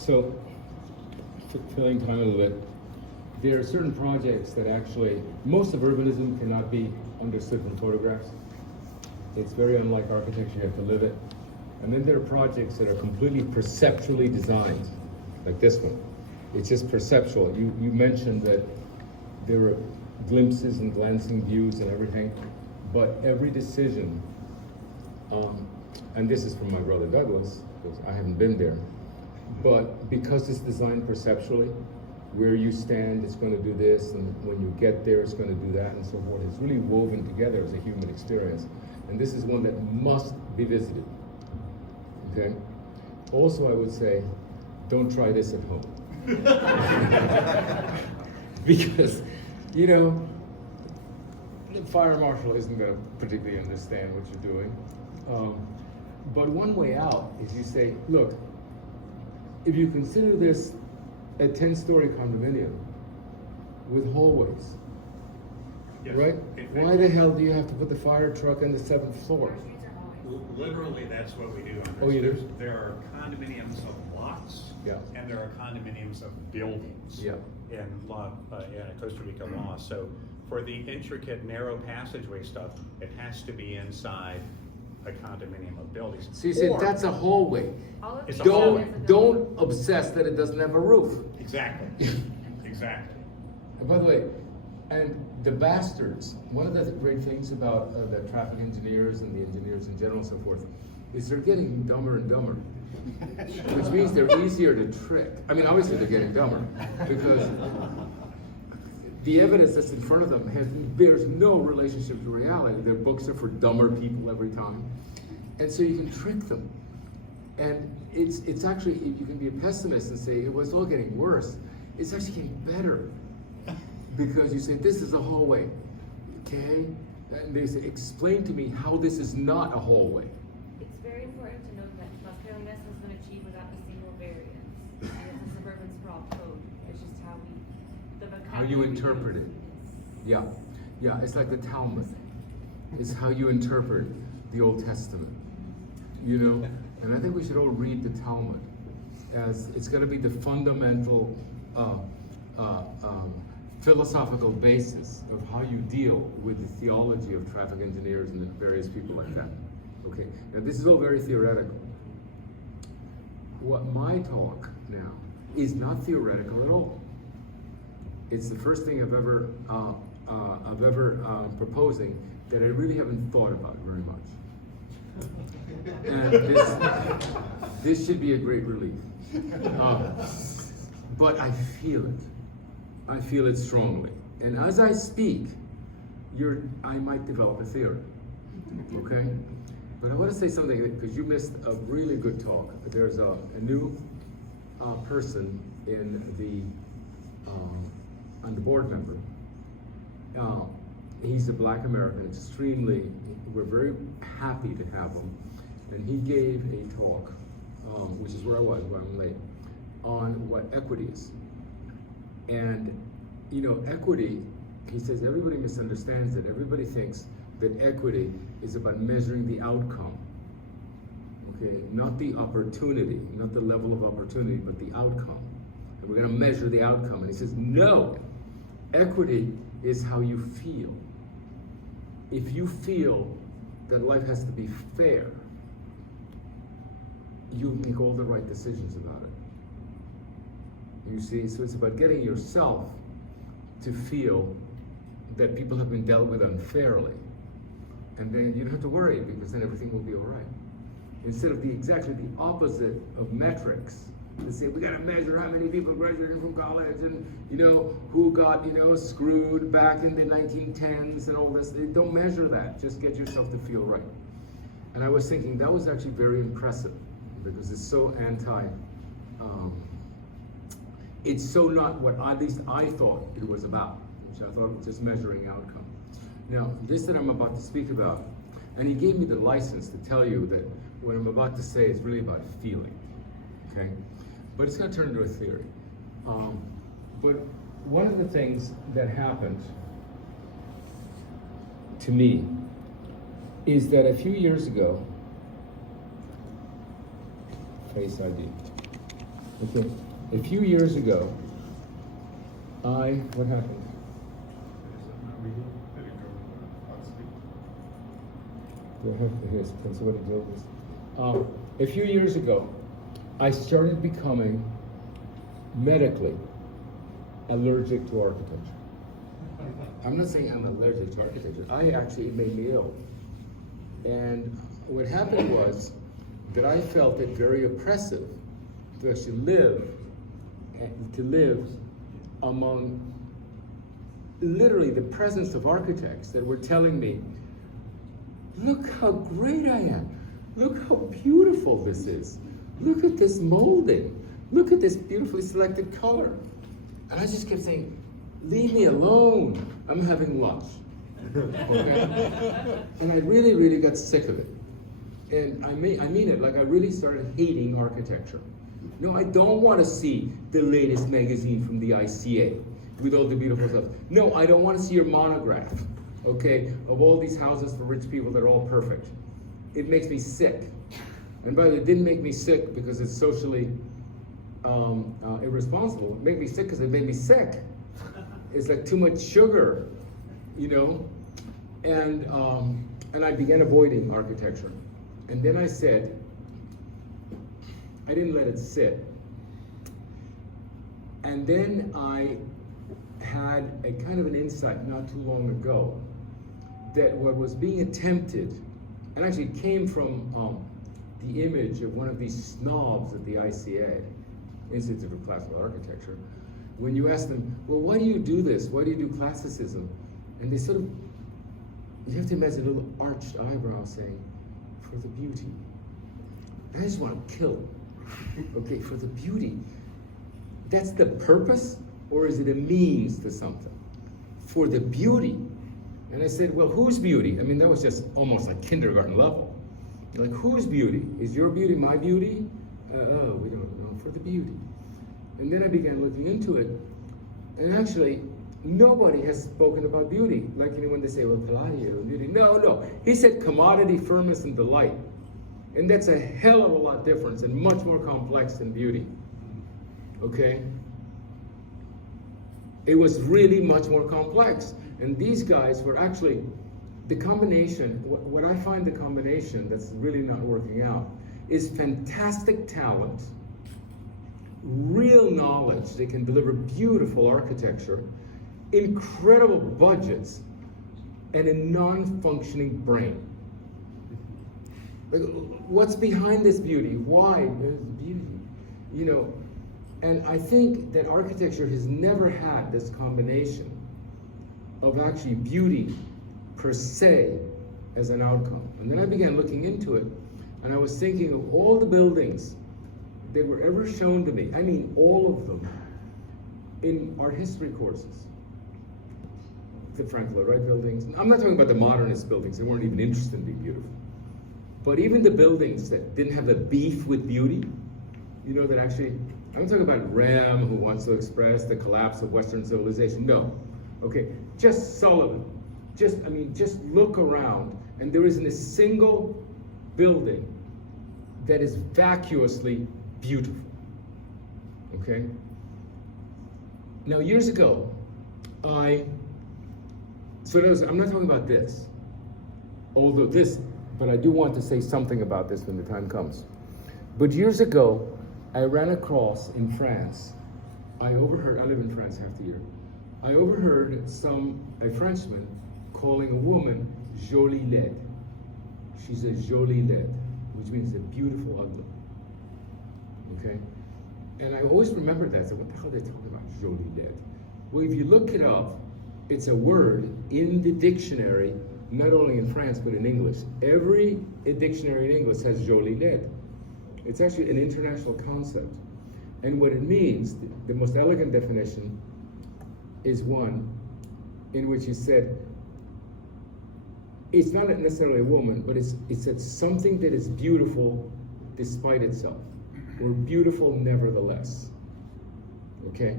So, filling time a little bit, there are certain projects that actually, most of urbanism cannot be understood from photographs. It's very unlike architecture, you have to live it. And then there are projects that are completely perceptually designed, like this one. It's just perceptual. You mentioned that there are glimpses and glancing views and everything, but every decision, and this is from my brother Douglas, because I haven't been there, but because it's designed perceptually, where you stand, it's going to do this, and when you get there, it's going to do that, and so forth. It's really woven together as a human experience. And this is one that must be visited, okay? Also, I would say, don't try this at home. Because, you know, the fire marshal isn't going to particularly understand what you're doing. But one way out is you say, look, if you consider this a 10-story condominium with hallways, yes, right? Why the hell do you have to put the fire truck on the 7th floor? Literally, that's what we do. Andres. Oh, you do? There are condominiums of blocks, Yeah. and there are condominiums of buildings. Yeah. In Costa Rica law. So for the intricate narrow passageway stuff, it has to be inside a condominium of buildings. So you said that's a hallway. It's a hallway. Don't obsess that it doesn't have a roof. Exactly. Exactly. And by the way, and the bastards, one of the great things about the traffic engineers and the engineers in general and so forth, is they're getting dumber and dumber. Which means they're easier to trick. I mean, obviously they're getting dumber, because the evidence that's in front of them bears no relationship to reality. Their books are for dumber people every time. And so you can trick them. And it's actually, you can be a pessimist and say, well, it's all getting worse. It's actually getting better. Because you say, this is a hallway, okay? And they say, explain to me how this is not a hallway. It's very important to note that Las Colinas has been achieved without a single variance. And it's a suburban sprawl code. It's just how we, the vocabulary. How you interpret it. Yeah, yeah, it's like the Talmud. It's how you interpret the Old Testament, you know? And I think we should all read the Talmud, as it's gonna be the fundamental philosophical basis of how you deal with the theology of traffic engineers and various people like that. Okay, now this is all very theoretical. What my talk now is not theoretical at all. It's the first thing I've ever proposing that I really haven't thought about very much. And this should be a great relief. But I feel it. I feel it strongly. And as I speak, I might develop a theory, okay? But I want to say something, because you missed a really good talk. There's a new person on the board member. He's a Black American, we're very happy to have him. And he gave a talk, which is where I'm late, on what equity is. And, you know, equity, he says everybody misunderstands it. Everybody thinks that equity is about measuring the outcome, okay? Not the opportunity, not the level of opportunity, but the outcome. And we're gonna measure the outcome. And he says, no, equity is how you feel. If you feel that life has to be fair, you make all the right decisions about it. You see, so it's about getting yourself to feel that people have been dealt with unfairly. And then you don't have to worry, because then everything will be all right. Instead of exactly the opposite of metrics, to say we gotta measure how many people graduated from college and, you know, who got, you know, screwed back in the 1910s and all this. Don't measure that, just get yourself to feel right. And I was thinking that was actually very impressive, because it's so it's so not what at least I thought it was about, which I thought it was just measuring outcome. Now, this that I'm about to speak about, and he gave me the license to tell you that what I'm about to say is really about feeling, okay? But it's gonna turn into a theory. But one of the things that happened to me is that a few years ago, Face ID. Okay, a few years ago, what happened? Do I have his? Can somebody do this? A few years ago, I started becoming medically allergic to architecture. I'm not saying I'm allergic to architecture. It made me ill. And what happened was that I felt it very oppressive to actually live among literally the presence of architects that were telling me, look how great I am. Look how beautiful this is. Look at this molding. Look at this beautifully selected color. And I just kept saying, leave me alone. I'm having lunch. Okay? And I really, really got sick of it. And I mean it, like I really started hating architecture. No, I don't want to see the latest magazine from the ICA with all the beautiful stuff. No, I don't want to see your monograph, okay, of all these houses for rich people that are all perfect. It makes me sick. And by the way, it didn't make me sick because it's socially irresponsible. It made me sick because it made me sick. It's like too much sugar, you know? And I began avoiding architecture. And then I said, I didn't let it sit. And then I had a kind of an insight not too long ago that what was being attempted, and actually it came from the image of one of these snobs at the ICA, Institute of Classical Architecture, when you ask them, well, why do you do this? Why do you do classicism? And they sort of, you have to imagine a little arched eyebrow saying, for the beauty. I just want to kill him. Okay, for the beauty. That's the purpose, or is it a means to something? For the beauty. And I said, well, whose beauty? I mean, that was just almost like kindergarten level. Like, whose beauty? Is your beauty my beauty? Oh, we don't know, for the beauty. And then I began looking into it, and actually, nobody has spoken about beauty. Like, you know, when they say, well, Palladio, beauty. No. He said commodity, firmness, and delight. And that's a hell of a lot different and much more complex than beauty. Okay? It was really much more complex. And these guys were actually, the combination, what I find the combination that's really not working out is fantastic talent, real knowledge. They can deliver beautiful architecture, incredible budgets, and a non-functioning brain. Like, what's behind this beauty? Why? There's beauty, you know. And I think that architecture has never had this combination of actually beauty per se as an outcome. And then I began looking into it, and I was thinking of all the buildings that were ever shown to me, I mean all of them, in art history courses. The Frank Lloyd Wright buildings. I'm not talking about the modernist buildings, they weren't even interested in being beautiful. But even the buildings that didn't have a beef with beauty, you know, that actually, I'm talking about Rem, who wants to express the collapse of Western civilization. No, okay, just Sullivan. Just look around, and there isn't a single building that is vacuously beautiful, okay? Now, years ago, I'm not talking about this, but I do want to say something about this when the time comes. But years ago, I ran across in France, I live in France half the year, I overheard a Frenchman calling a woman Jolie Laide. She's a Jolie Laide, which means a beautiful ugly, okay? And I always remembered that, so what the hell are they talking about, Jolie Laide? Well, if you look it up, it's a word in the dictionary, not only in France, but in English. Every dictionary in English has Jolie Laide. It's actually an international concept. And what it means, the most elegant definition, is one in which he said, it's not necessarily a woman, but it's said something that is beautiful despite itself, or beautiful nevertheless, okay?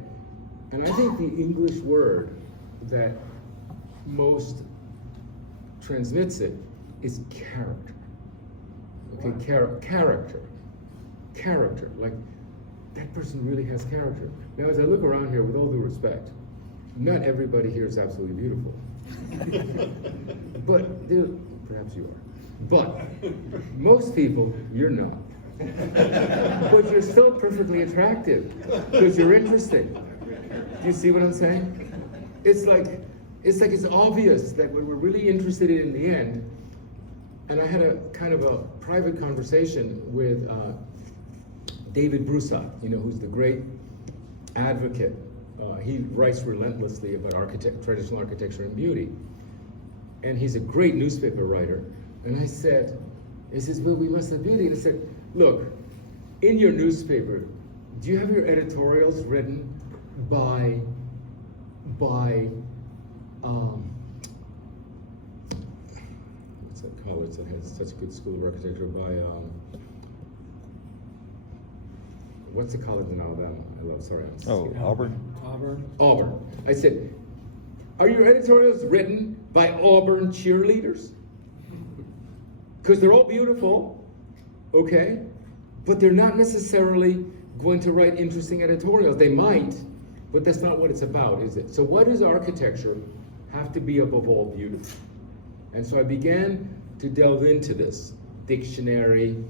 And I think the English word that most transmits it is character, okay? Character, like that person really has character. Now, as I look around here, with all due respect, not everybody here is absolutely beautiful. But perhaps you are. But most people, you're not. But you're still perfectly attractive because you're interesting. Do you see what I'm saying? It's like it's obvious that what we're really interested in the end. And I had a kind of a private conversation with David Broussard, who's the great advocate. He writes relentlessly about traditional architecture and beauty. And he's a great newspaper writer. And he says, well, we must have beauty. And I said, look, in your newspaper, do you have your editorials written by what's that college that has such a good school of architecture, by what's the college in Alabama? Auburn. I said, are your editorials written by Auburn cheerleaders? Because they're all beautiful, okay? But they're not necessarily going to write interesting editorials. They might, but that's not what it's about, is it? So what does architecture have to be above all beautiful? And so I began to delve into this dictionary,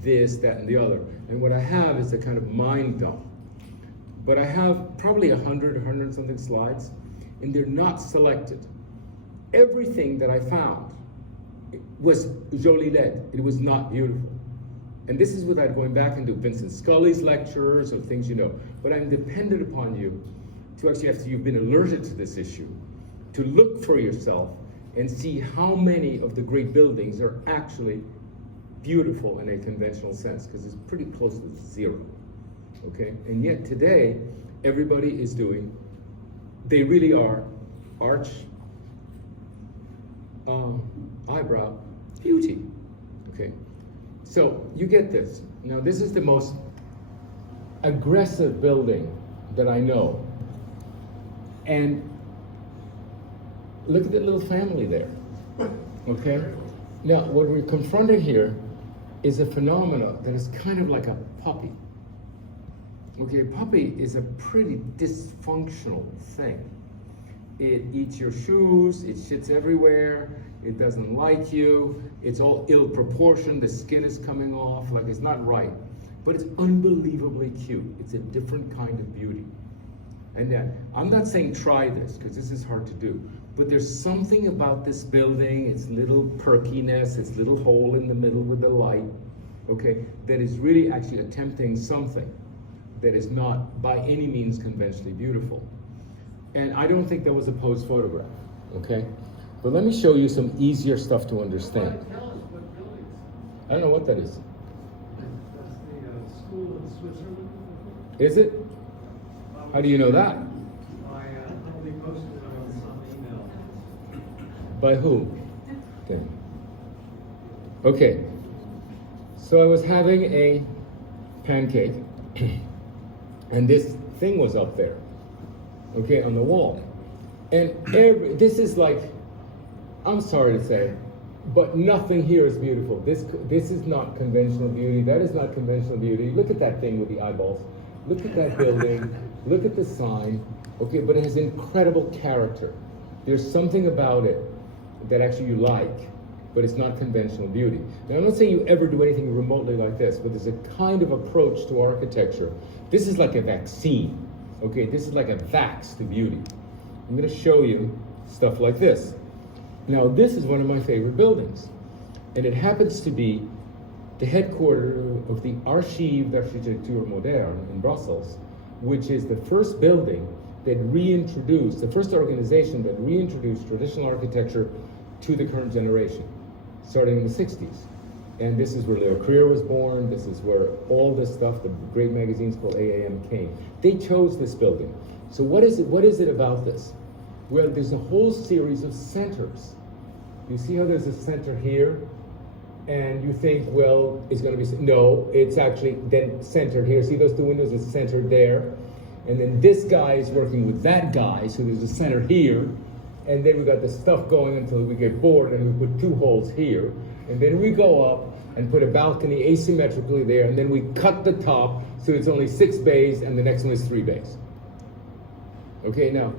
this, that, and the other. And what I have is a kind of mind dump. But I have probably 100 something slides, and they're not selected. Everything that I found was Jolie Laide. It was not beautiful. And this is without going back into Vincent Scully's lectures or things But I'm dependent upon you to actually, after you've been alerted to this issue, to look for yourself and see how many of the great buildings are actually beautiful in a conventional sense, because it's pretty close to zero, okay? And yet today, everybody is doing, they really are arch, eyebrow beauty, okay? So you get this. Now this is the most aggressive building that I know. And look at that little family there, okay? Now what we're confronted here is a phenomena that is kind of like a puppy. Okay, a puppy is a pretty dysfunctional thing. It eats your shoes, it shits everywhere, it doesn't like you, it's all ill-proportioned, the skin is coming off, like it's not right. But it's unbelievably cute. It's a different kind of beauty. And then, I'm not saying try this, because this is hard to do, but there's something about this building, its little perkiness, its little hole in the middle with the light, okay, that is really actually attempting something that is not by any means conventionally beautiful. And I don't think that was a posed photograph, okay? But let me show you some easier stuff to understand. Tell us what buildings. I don't know what that is. That's the school in Switzerland. Is it? How do you know that? I probably posted it on some email. By who? Okay. So I was having a pancake, and this thing was up there, okay, on the wall. And this is like, I'm sorry to say, but nothing here is beautiful. This is not conventional beauty. That is not conventional beauty. Look at that thing with the eyeballs. Look at that building. Look at the sign. Okay, but it has incredible character. There's something about it that actually you like, but it's not conventional beauty. Now, I'm not saying you ever do anything remotely like this, but there's a kind of approach to architecture. This is like a vaccine. Okay, this is like a vax to beauty. I'm going to show you stuff like this. Now, this is one of my favorite buildings, and it happens to be the headquarters of the Archive d'Architecture Moderne in Brussels, which is the first building that reintroduced, the first organization that reintroduced traditional architecture to the current generation, starting in the 60s. And this is where Leo Creer was born. This is where all this stuff, the great magazines called AAM came. They chose this building. So what is it about this? Well, there's a whole series of centers. You see how there's a center here? And you think, well, it's going to be, no, it's actually then centered here. See those two windows? It's centered there. And then this guy is working with that guy, so there's a center here. and then we got the stuff going until we get bored, and we put 2 holes here, and then we go up and put a balcony asymmetrically there, and then we cut the top so it's only 6 bays, and the next one is 3 bays. Okay, now,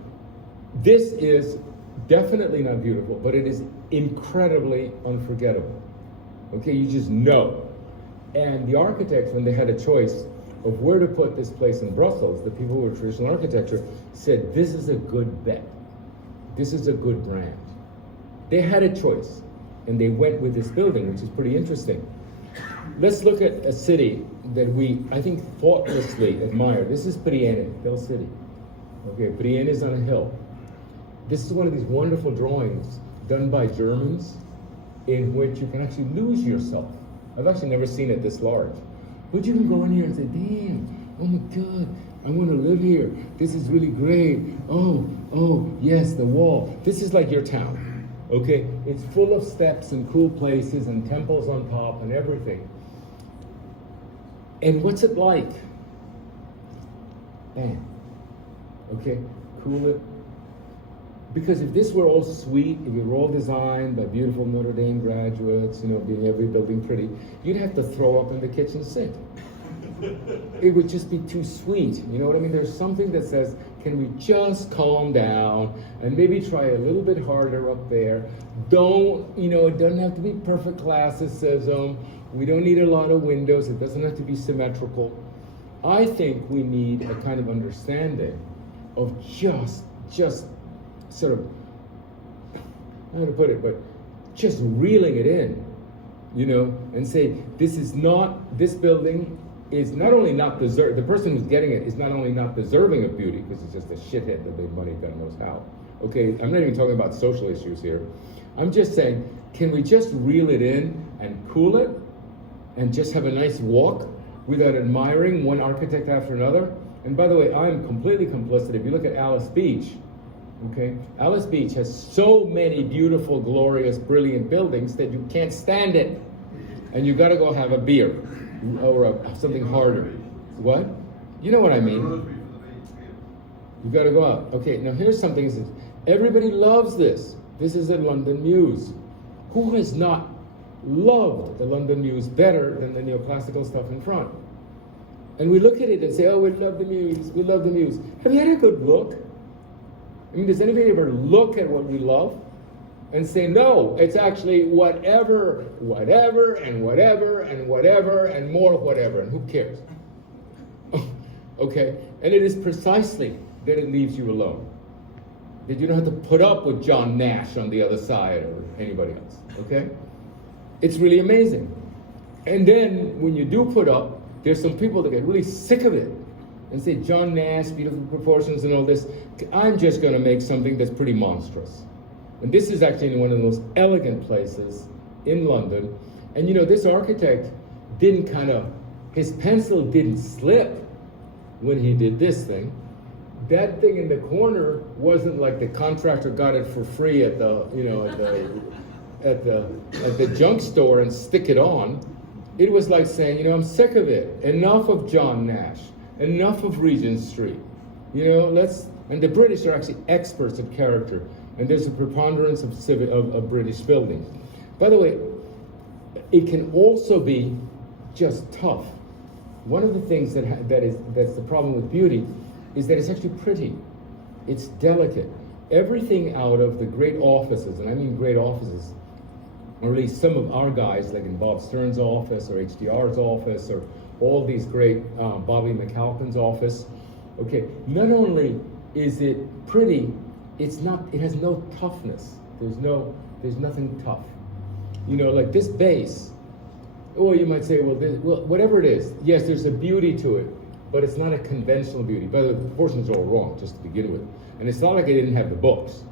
this is definitely not beautiful, but it is incredibly unforgettable. Okay, you just know. And the architects, when they had a choice of where to put this place in Brussels, the people who were traditional architecture said, this is a good bet. This is a good brand. They had a choice, and they went with this building, which is pretty interesting. Let's look at a city that we, I think, thoughtlessly admire. This is Brienne, Hill City. Okay, Brienne is on a hill. This is one of these wonderful drawings done by Germans in which you can actually lose yourself. I've actually never seen it this large. But you can go in here and say, damn, oh my God, I want to live here. This is really great. Oh, yes, the wall. This is like your town, okay? It's full of steps and cool places and temples on top and everything. And what's it like? Bam. Okay, cool it. Because if this were all sweet, if it were all designed by beautiful Notre Dame graduates, being every building pretty, you'd have to throw up in the kitchen sink. It would just be too sweet. You know what I mean? There's something that says, can we just calm down and maybe try a little bit harder up there? It doesn't have to be perfect classicism. We don't need a lot of windows. It doesn't have to be symmetrical. I think we need a kind of understanding of just sort of, I don't know how to put it, but just reeling it in, and say, this building is not only not the person who's getting it is not only not deserving of beauty, because it's just a shithead that made money God knows how. Okay, I'm not even talking about social issues here. I'm just saying, can we just reel it in and cool it and just have a nice walk without admiring one architect after another? And by the way, I'm completely complicit. If you look at Alice Beach, okay, Alice Beach has so many beautiful, glorious, brilliant buildings that you can't stand it. And you gotta go have a beer or something harder. What? You know what I mean. You gotta go out. Okay, now here's something. Everybody loves this. This is a London Muse. Who has not loved the London Muse better than the neoclassical stuff in front? And we look at it and say, oh, we love the Muse, we love the Muse. Have you had a good look? I mean, does anybody ever look at what we love and say, no, it's actually whatever, and whatever, and whatever, and more whatever, and who cares? Okay, and it is precisely that it leaves you alone. That you don't have to put up with John Nash on the other side or anybody else, okay? It's really amazing. And then when you do put up, there's some people that get really sick of it and say, John Nash, beautiful proportions and all this. I'm just going to make something that's pretty monstrous. And this is actually one of the most elegant places in London. And this architect didn't his pencil didn't slip when he did this thing. That thing in the corner wasn't like the contractor got it for free at the, at the junk store and stick it on. It was like saying, I'm sick of it. Enough of John Nash. Enough of Regent Street. And the British are actually experts at character. And there's a preponderance of British buildings. By the way, it can also be just tough. One of the things that's the problem with beauty is that it's actually pretty. It's delicate. Everything out of the great offices, and I mean great offices, or at least some of our guys, like in Bob Stern's office or HDR's office or all these great Bobby McAlpin's office. Okay, not only is it pretty, it has no toughness. There's nothing tough. Like this base, or you might say, well, whatever it is, yes, there's a beauty to it, but it's not a conventional beauty. But the proportions are all wrong, just to begin with. And it's not like he didn't have the books.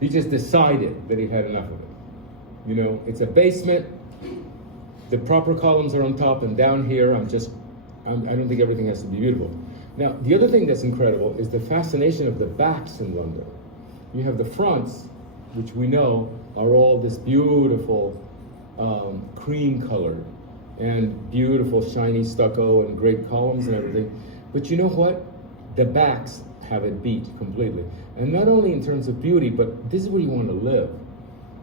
He just decided that he had enough of it. It's a basement. The proper columns are on top, and down here, I don't think everything has to be beautiful. Now, the other thing that's incredible is the fascination of the backs in London. You have the fronts, which we know are all this beautiful cream colored and beautiful shiny stucco and great columns and everything. But you know what? The backs have it beat completely. And not only in terms of beauty, but this is where you want to live.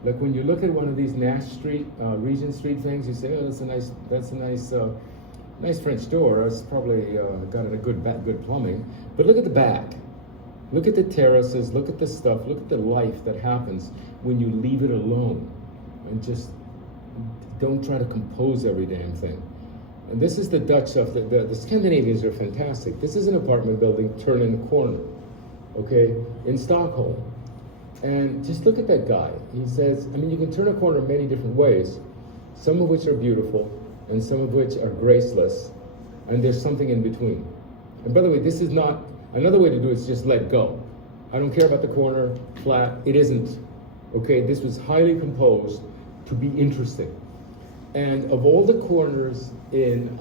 Like when you look at one of these Nash Street, Regent Street things, you say, oh, that's a nice French door. It's probably got a good plumbing. But look at the back. Look at the terraces. Look at the stuff. Look at the life that happens when you leave it alone, and just don't try to compose every damn thing. And this is the Dutch stuff. The Scandinavians are fantastic. This is an apartment building turning the corner, okay, in Stockholm. And just look at that guy. He says, I mean, you can turn a corner many different ways, some of which are beautiful and some of which are graceless, and there's something in between. And by the way, this is not, another way to do it is just let go. I don't care about the corner, flat, it isn't. Okay, this was highly composed to be interesting. And of all the corners in,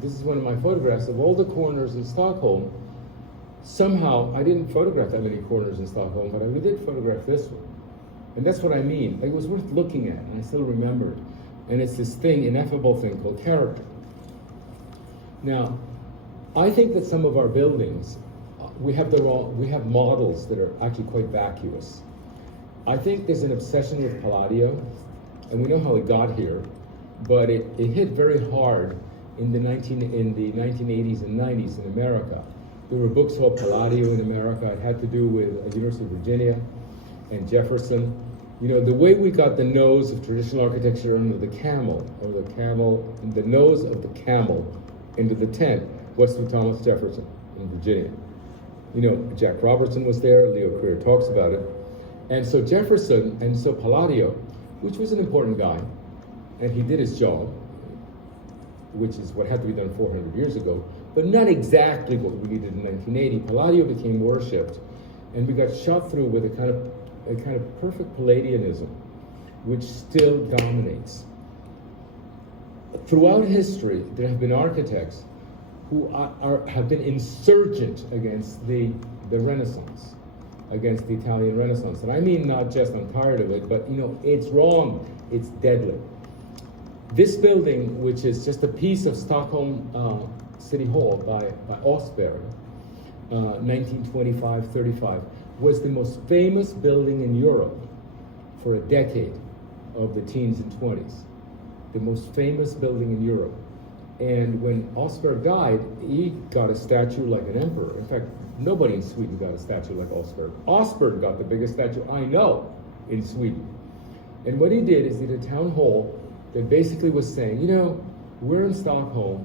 this is one of my photographs, of all the corners in Stockholm, somehow, I didn't photograph that many corners in Stockholm, but I did photograph this one. And that's what I mean. It was worth looking at, and I still remember it. And it's this thing, ineffable thing called character. Now, I think that some of our buildings, we have models that are actually quite vacuous. I think there's an obsession with Palladio, and we know how it got here, but it hit very hard in the 1980s and 90s in America. There were books called Palladio in America. It had to do with University of Virginia and Jefferson. You know, the way we got the nose of traditional architecture under the the nose of the camel into the tent was through Thomas Jefferson in Virginia. You know, Jack Robertson was there, Leo Creer talks about it. And so Jefferson, and so Palladio, which was an important guy, and he did his job, which is what had to be done 400 years ago, but not exactly what we needed in 1980. Palladio became worshipped, and we got shot through with a kind of perfect Palladianism, which still dominates. Throughout history, there have been architects who have been insurgent against the Renaissance, against the Italian Renaissance. And I mean not just I'm tired of it, but you know, it's wrong, it's deadly. This building, which is just a piece of Stockholm City Hall by Osberg, 1925-35, was the most famous building in Europe for a decade of the teens and 20s. The most famous building in Europe. And when Osberg died, he got a statue like an emperor. In fact, nobody in Sweden got a statue like Osberg. Osberg got the biggest statue I know in Sweden. And what he did is he did a town hall that basically was saying, you know, we're in Stockholm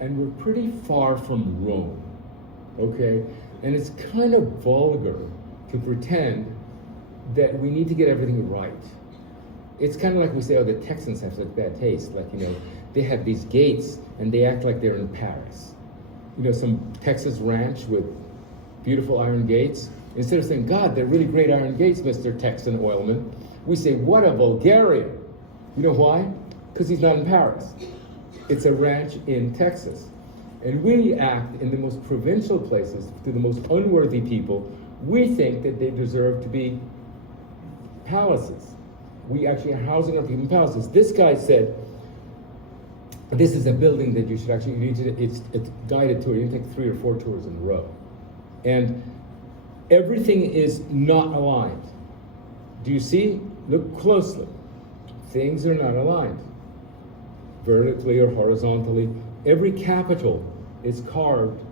and we're pretty far from Rome, okay? And it's kind of vulgar to pretend that we need to get everything right. It's kind of like we say, oh, the Texans have such bad taste. Like, you know, they have these gates and they act like they're in Paris. You know, some Texas ranch with beautiful iron gates. Instead of saying, God, they're really great iron gates, Mr. Texan Oilman, we say, what a Bulgaria. You know why? Because he's not in Paris. It's a ranch in Texas. And we act in the most provincial places to the most unworthy people. We think that they deserve to be palaces. We actually are housing our people in palaces. This guy said, this is a building that you should actually, it's a guided tour. You can take 3 or 4 tours in a row. And everything is not aligned. Do you see? Look closely. Things are not aligned. Vertically or horizontally. Every capital is carved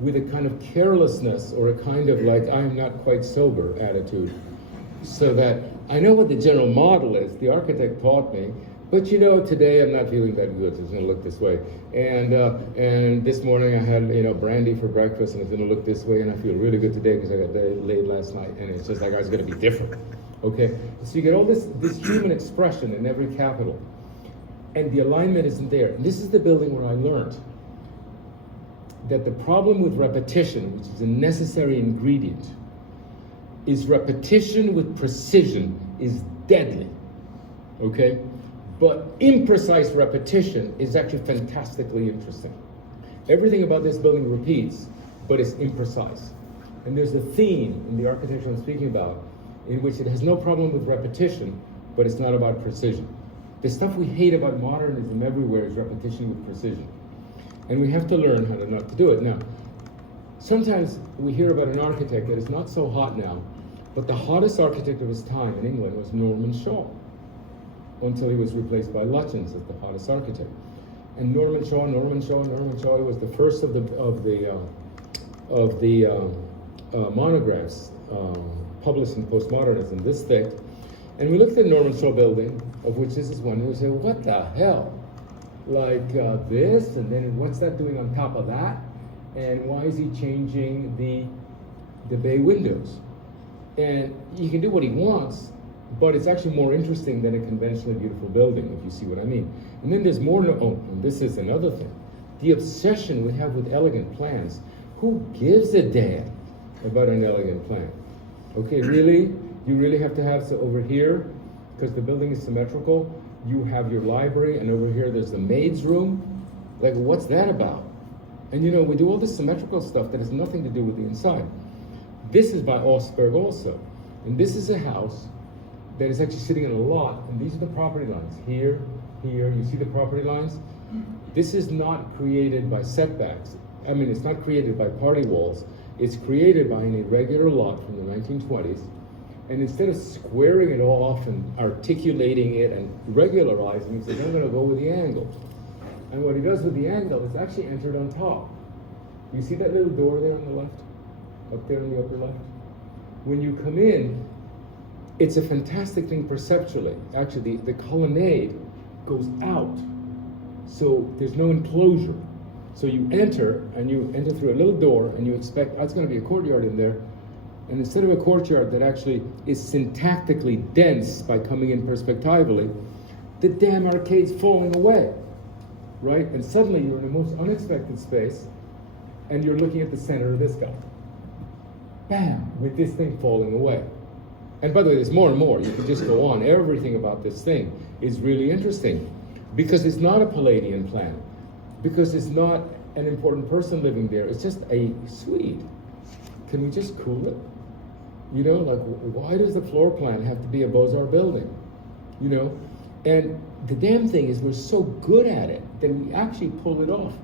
with a kind of carelessness or a kind of like, I'm not quite sober attitude. So that I know what the general model is. The architect taught me. But you know, today I'm not feeling that good, so it's gonna look this way. And this morning I had, you know, brandy for breakfast and it's gonna look this way, and I feel really good today because I got very late last night, and it's just like, it's gonna be different, okay? So you get all this human expression in every capital, and the alignment isn't there. And this is the building where I learned that the problem with repetition, which is a necessary ingredient, is repetition with precision is deadly, okay? But imprecise repetition is actually fantastically interesting. Everything about this building repeats, but it's imprecise. And there's a theme in the architecture I'm speaking about in which it has no problem with repetition, but it's not about precision. The stuff we hate about modernism everywhere is repetition with precision. And we have to learn how to not to do it. Now, Sometimes we hear about an architect that is not so hot now, but the hottest architect of his time in England was Norman Shaw, until he was replaced by Lutyens as the hottest architect. And Norman Shaw, he was the first of the monographs published in postmodernism, this thick. And we looked at Norman Shaw building, of which this is one, and we say, what the hell? Like this, and then what's that doing on top of that? And why is he changing the bay windows? And he can do what he wants, but it's actually more interesting than a conventionally beautiful building, if you see what I mean. And then there's more, and this is another thing. The obsession we have with elegant plans. Who gives a damn about an elegant plan? Okay, really? You really have to have, so over here, because the building is symmetrical, you have your library, and over here there's the maid's room. Like, what's that about? And you know, we do all this symmetrical stuff that has nothing to do with the inside. This is by Osberg also. And this is a house that is actually sitting in a lot, and these are the property lines. Here, you see the property lines? This is not created by setbacks. I mean, it's not created by party walls. It's created by an irregular lot from the 1920s. And instead of squaring it all off and articulating it and regularizing it, he says, I'm going to go with the angle. And what he does with the angle is actually entered on top. You see that little door there on the left? Up there in the upper left? When you come in, it's a fantastic thing perceptually. Actually, the colonnade goes out. So there's no enclosure. So you enter, and you enter through a little door, and you expect, oh, it's going to be a courtyard in there. And instead of a courtyard that actually is syntactically dense by coming in perspectively, the damn arcade's falling away, right? And suddenly you're in the most unexpected space, and you're looking at the center of this guy. Bam! With this thing falling away. And by the way, there's more and more. You can just go on. Everything about this thing is really interesting, because it's not a Palladian plan, because it's not an important person living there. It's just a Swede. Can we just cool it? You know, like, why does the floor plan have to be a Beaux-Arts building? You know? And the damn thing is, we're so good at it that we actually pull it off.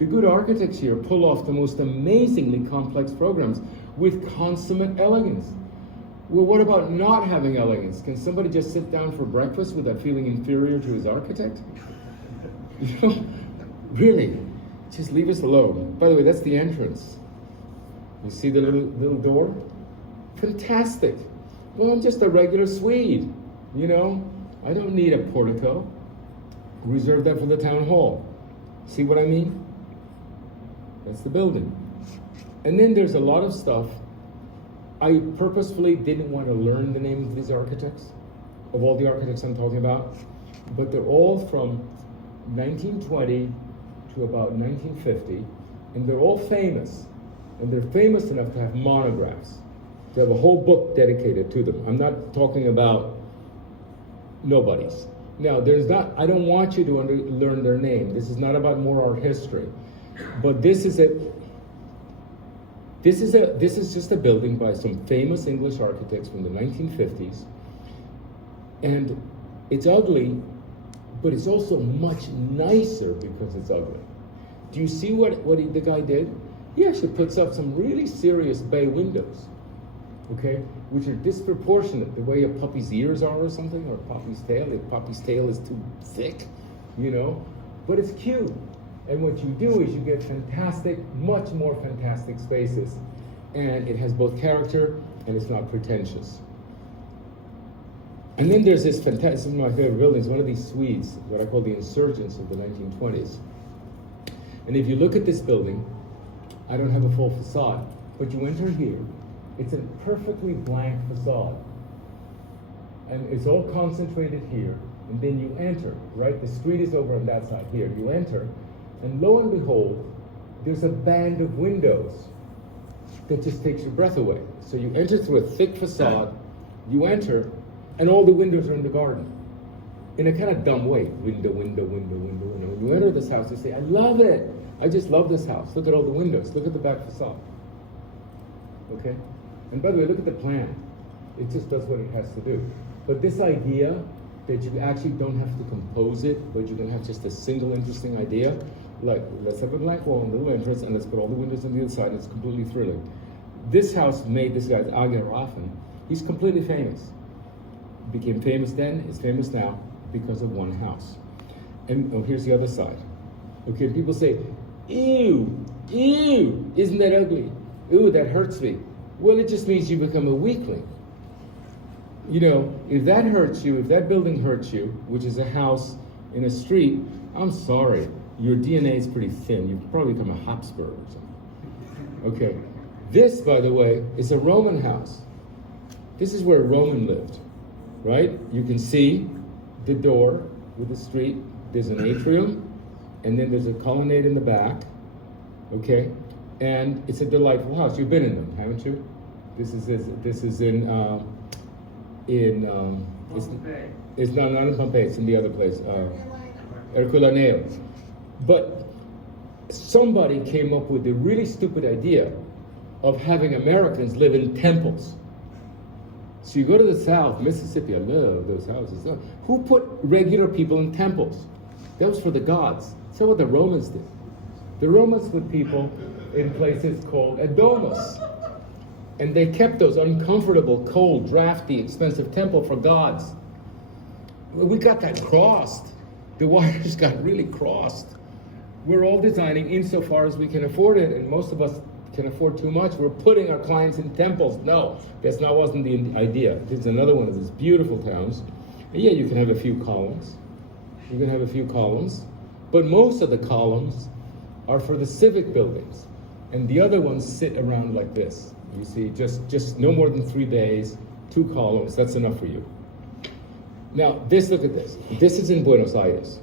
The good architects here pull off the most amazingly complex programs with consummate elegance. Well, what about not having elegance? Can somebody just sit down for breakfast without feeling inferior to his architect? You know? Really? Just leave us alone. By the way, that's the entrance. You see the little door? Fantastic. Well, I'm just a regular Swede, you know? I don't need a portico. Reserve that for the town hall. See what I mean? That's the building. And then there's a lot of stuff. I purposefully didn't want to learn the name of these architects, of all the architects I'm talking about, but they're all from 1920 to about 1950, and they're all famous. And they're famous enough to have monographs, to have a whole book dedicated to them. I'm not talking about nobodies. Now, I don't want you to learn their name. This is not about more art history. But this is just a building by some famous English architects from the 1950s. And it's ugly, but it's also much nicer because it's ugly. Do you see what the guy did? He actually puts up some really serious bay windows, okay, which are disproportionate, the way a puppy's ears are or something, or a puppy's tail. If puppy's tail is too thick, you know, but it's cute. And what you do is you get fantastic, much more fantastic spaces. And it has both character and it's not pretentious. And then there's this fantastic, some of my favorite buildings, one of these Swedes, what I call the insurgents of the 1920s. And if you look at this building, I don't have a full facade, but you enter here, it's a perfectly blank facade. And it's all concentrated here, and then you enter, right? The street is over on that side here. You enter, and lo and behold, there's a band of windows that just takes your breath away. So you enter through a thick facade, you enter, and all the windows are in the garden. In a kind of dumb way. Window. When you enter this house, you say, I love it. I just love this house. Look at all the windows. Look at the back facade. Okay? And by the way, look at the plan. It just does what it has to do. But this idea that you actually don't have to compose it, but you can have just a single interesting idea, Like, let's have a blank wall and a little entrance, and let's put all the windows on the other side. It's completely thrilling. This house made this guy's Ager Raffen. He's completely famous. Became famous then, is famous now because of one house. And here's the other side. Okay, people say, ew, ew, isn't that ugly? Ew, that hurts me. Well, it just means you become a weakling. You know, if that hurts you, if that building hurts you, which is a house in a street, I'm sorry, your DNA is pretty thin. You've probably become a Habsburg or something. Okay, this, by the way, is a Roman house. This is where a Roman lived, right? You can see the door with the street. There's an atrium, and then there's a colonnade in the back, okay? And it's a delightful house. You've been in them, haven't you? This is in it's not in Pompeii, it's in the other place, Herculaneo. But somebody came up with the really stupid idea of having Americans live in temples. So you go to the South, Mississippi, I love those houses. Who put regular people in temples? That was for the gods. That's what the Romans did. The Romans put people in places called a domus. And they kept those uncomfortable, cold, drafty, expensive temple for gods. We got that crossed. The wires got really crossed. We're all designing insofar as we can afford it, and most of us can afford too much. We're putting our clients in temples. No, wasn't the idea. This is another one of these beautiful towns. And yeah, you can have a few columns. You can have a few columns, but most of the columns are for the civic buildings, and the other ones sit around like this. You see, just no more than 3 bays, 2 columns. That's enough for you. Now, look at this. This is in Buenos Aires.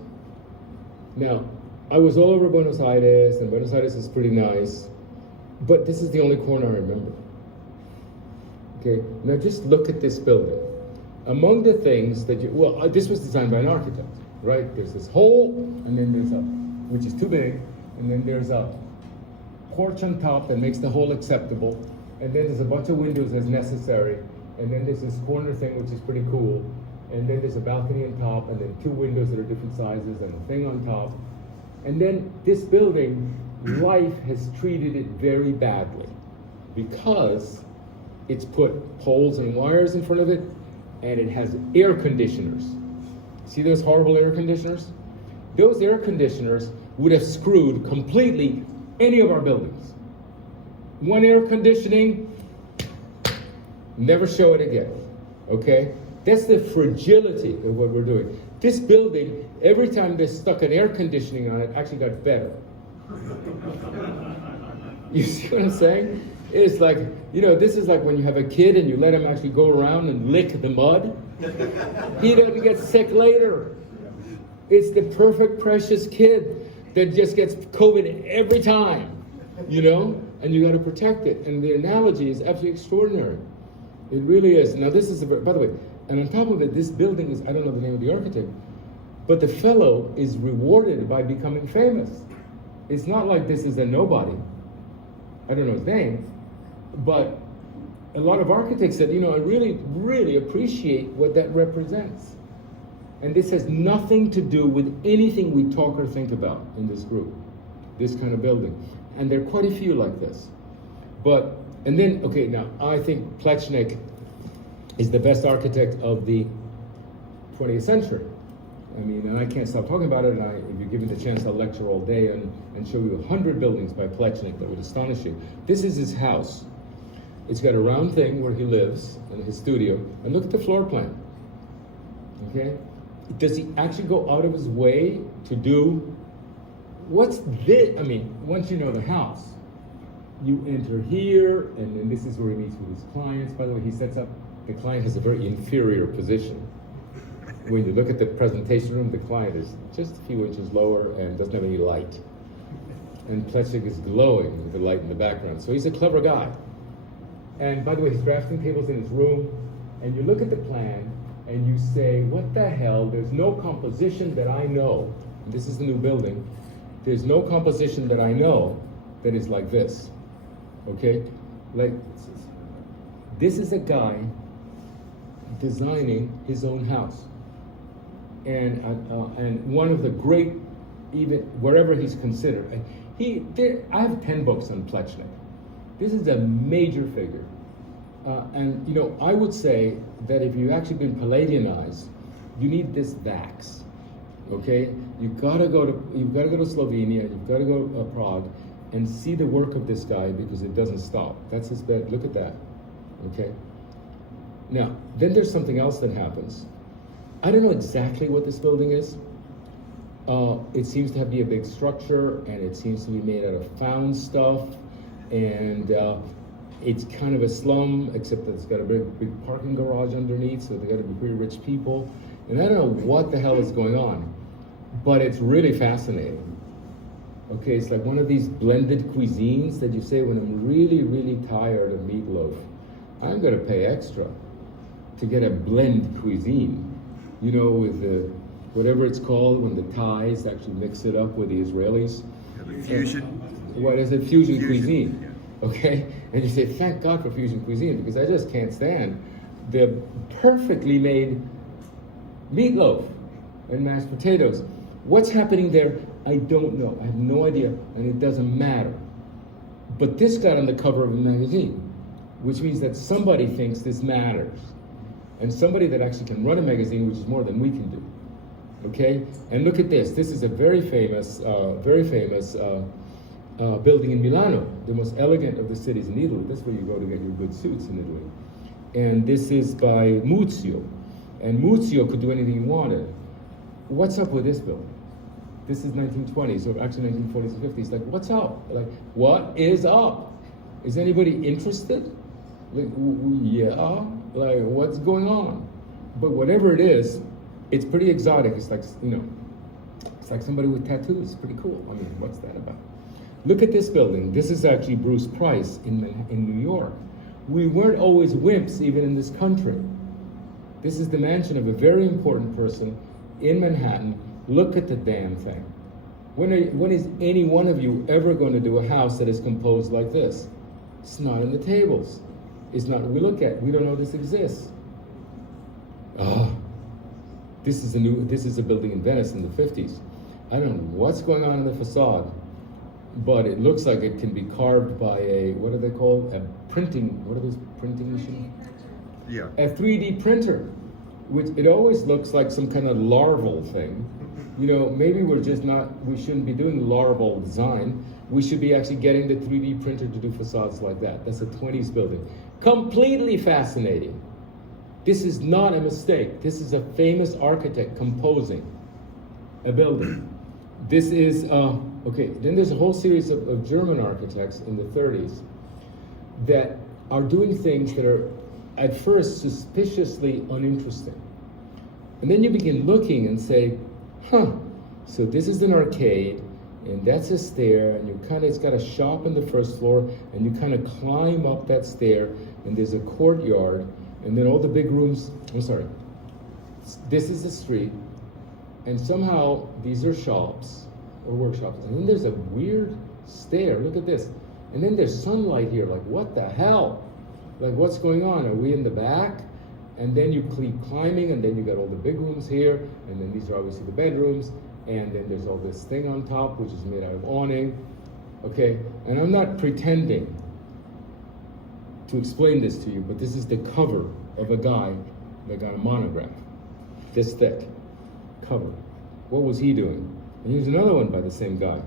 Now, I was all over Buenos Aires, and Buenos Aires is pretty nice, but this is the only corner I remember. Okay, now just look at this building. Among the things that this was designed by an architect, right? There's this hole, and then there's which is too big, and then there's a porch on top that makes the hole acceptable, and then there's a bunch of windows as necessary, and then there's this corner thing which is pretty cool, and then there's a balcony on top, and then 2 windows that are different sizes, and a thing on top. And then this building, life has treated it very badly because it's put poles and wires in front of it, and it has air conditioners. See those horrible air conditioners? Those air conditioners would have screwed completely any of our buildings. One air conditioning, never show it again, okay? That's the fragility of what we're doing. This building, every time they stuck an air conditioning on it, actually got better. You see what I'm saying? It's like, this is like when you have a kid and you let him actually go around and lick the mud. He doesn't get sick later. It's the perfect, precious kid that just gets COVID every time, and you got to protect it. And the analogy is absolutely extraordinary. It really is. Now, this is, by the way, and on top of it, this building is, I don't know the name of the architect, but the fellow is rewarded by becoming famous. It's not like this is a nobody. I don't know his name, but a lot of architects said, I really, really appreciate what that represents. And this has nothing to do with anything we talk or think about in this group, this kind of building. And there are quite a few like this. Now, I think Plečnik is the best architect of the 20th century. And I can't stop talking about it, and if you give me the chance, I'll lecture all day and show you 100 buildings by Plečnik that would astonish you. This is his house. It's got a round thing where he lives, in his studio, and look at the floor plan, okay? Does he actually go out of his way to do, what's this? Once you know the house, you enter here, and then this is where he meets with his clients. By the way, he sets up, the client has a very inferior position. When you look at the presentation room, the client is just a few inches lower and doesn't have any light. And Plečnik is glowing with the light in the background. So he's a clever guy. And by the way, his drafting table's in his room, and you look at the plan, and you say, what the hell, there's no composition that I know, and this is the new building, there's no composition that I know that is like this, okay? Like, this is a guy designing his own house. And one of the great even wherever he's considered. I have 10 books on Plechnik. This is a major figure. And you know, I would say that if you've actually been Palladianized, you need this Vax. Okay? You've got to go to Slovenia, you've got to go to Prague, and see the work of this guy, because it doesn't stop. That's his bed. Look at that. Okay? Now, then there's something else that happens. I don't know exactly what this building is. It seems to be a big structure, and it seems to be made out of found stuff, and it's kind of a slum, except that it's got a big parking garage underneath, so they got to be pretty rich people. And I don't know what the hell is going on, but it's really fascinating. Okay, it's like one of these blended cuisines that you say, when I'm really, really tired of meatloaf, I'm going to pay extra to get a blend cuisine, you know, with the, whatever it's called, when the Thais actually mix it up with the Israelis. Fusion. What is it? Fusion Fusion, cuisine. yeah. Okay? And you say, thank God for fusion cuisine, because I just can't stand the perfectly made meatloaf and mashed potatoes. What's happening there? I don't know. I have no idea, and it doesn't matter. But this got on the cover of a magazine, which means that somebody thinks this matters, and somebody that actually can run a magazine, which is more than we can do. Okay? And look at this. This is a very famous building in Milano, the most elegant of the cities in Italy. That's where you go to get your good suits in Italy. And this is by Muzio. And Muzio could do anything he wanted. What's up with this building? This is 1920s, or actually 1940s and 50s. Like, what's up? Like, what is up? Is anybody interested? Like, yeah. Like, what's going on? But whatever it is, it's pretty exotic. It's like, you know, it's like somebody with tattoos. Pretty cool. I mean, what's that about? Look at this building. This is actually Bruce Price in New York. We weren't always wimps, even in this country. This is the mansion of a very important person in Manhattan. Look at the damn thing. When is any one of you ever going to do a house that is composed like this? It's not in the tables. It's not. We don't know this exists. This is a building in Venice in the 50s. I don't know what's going on in the facade, but it looks like it can be carved by what are they called? What are those printing machines? Yeah. A 3D printer, which it always looks like some kind of larval thing. You know, maybe we shouldn't be doing larval design. We should be actually getting the 3D printer to do facades like that. That's a 20s building. Completely fascinating. This is not a mistake. This is a famous architect composing a building. This is, okay, then there's a whole series of German architects in the 30s that are doing things that are at first suspiciously uninteresting. And then you begin looking and say, so this is an arcade, and that's a stair, and it's got a shop on the first floor, and you kind of climb up that stair, and there's a courtyard, and then all the big rooms, this is the street, and somehow these are shops or workshops, and then there's a weird stair, look at this, and then there's sunlight here, like what the hell? Like what's going on? Are we in the back? And then you keep climbing, and then you got all the big rooms here, and then these are obviously the bedrooms, and then there's all this thing on top, which is made out of awning, okay? And I'm not pretending to explain this to you, but this is the cover of a guy that got a monograph, this thick cover. What was he doing? And here's another one by the same guy.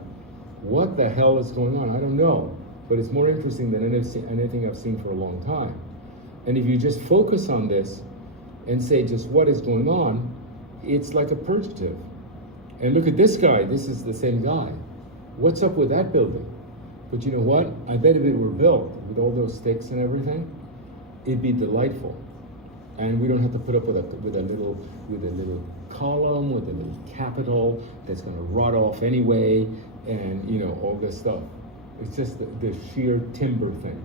What the hell is going on? I don't know, but it's more interesting than anything I've seen for a long time. And if you just focus on this and say just what is going on, it's like a purgative. And look at this guy, this is the same guy. What's up with that building? But you know what? I bet if it were built with all those stakes and everything, it'd be delightful. And we don't have to put up with a little column, with a little capital that's gonna rot off anyway, and you know, all this stuff. It's just the sheer timber thing.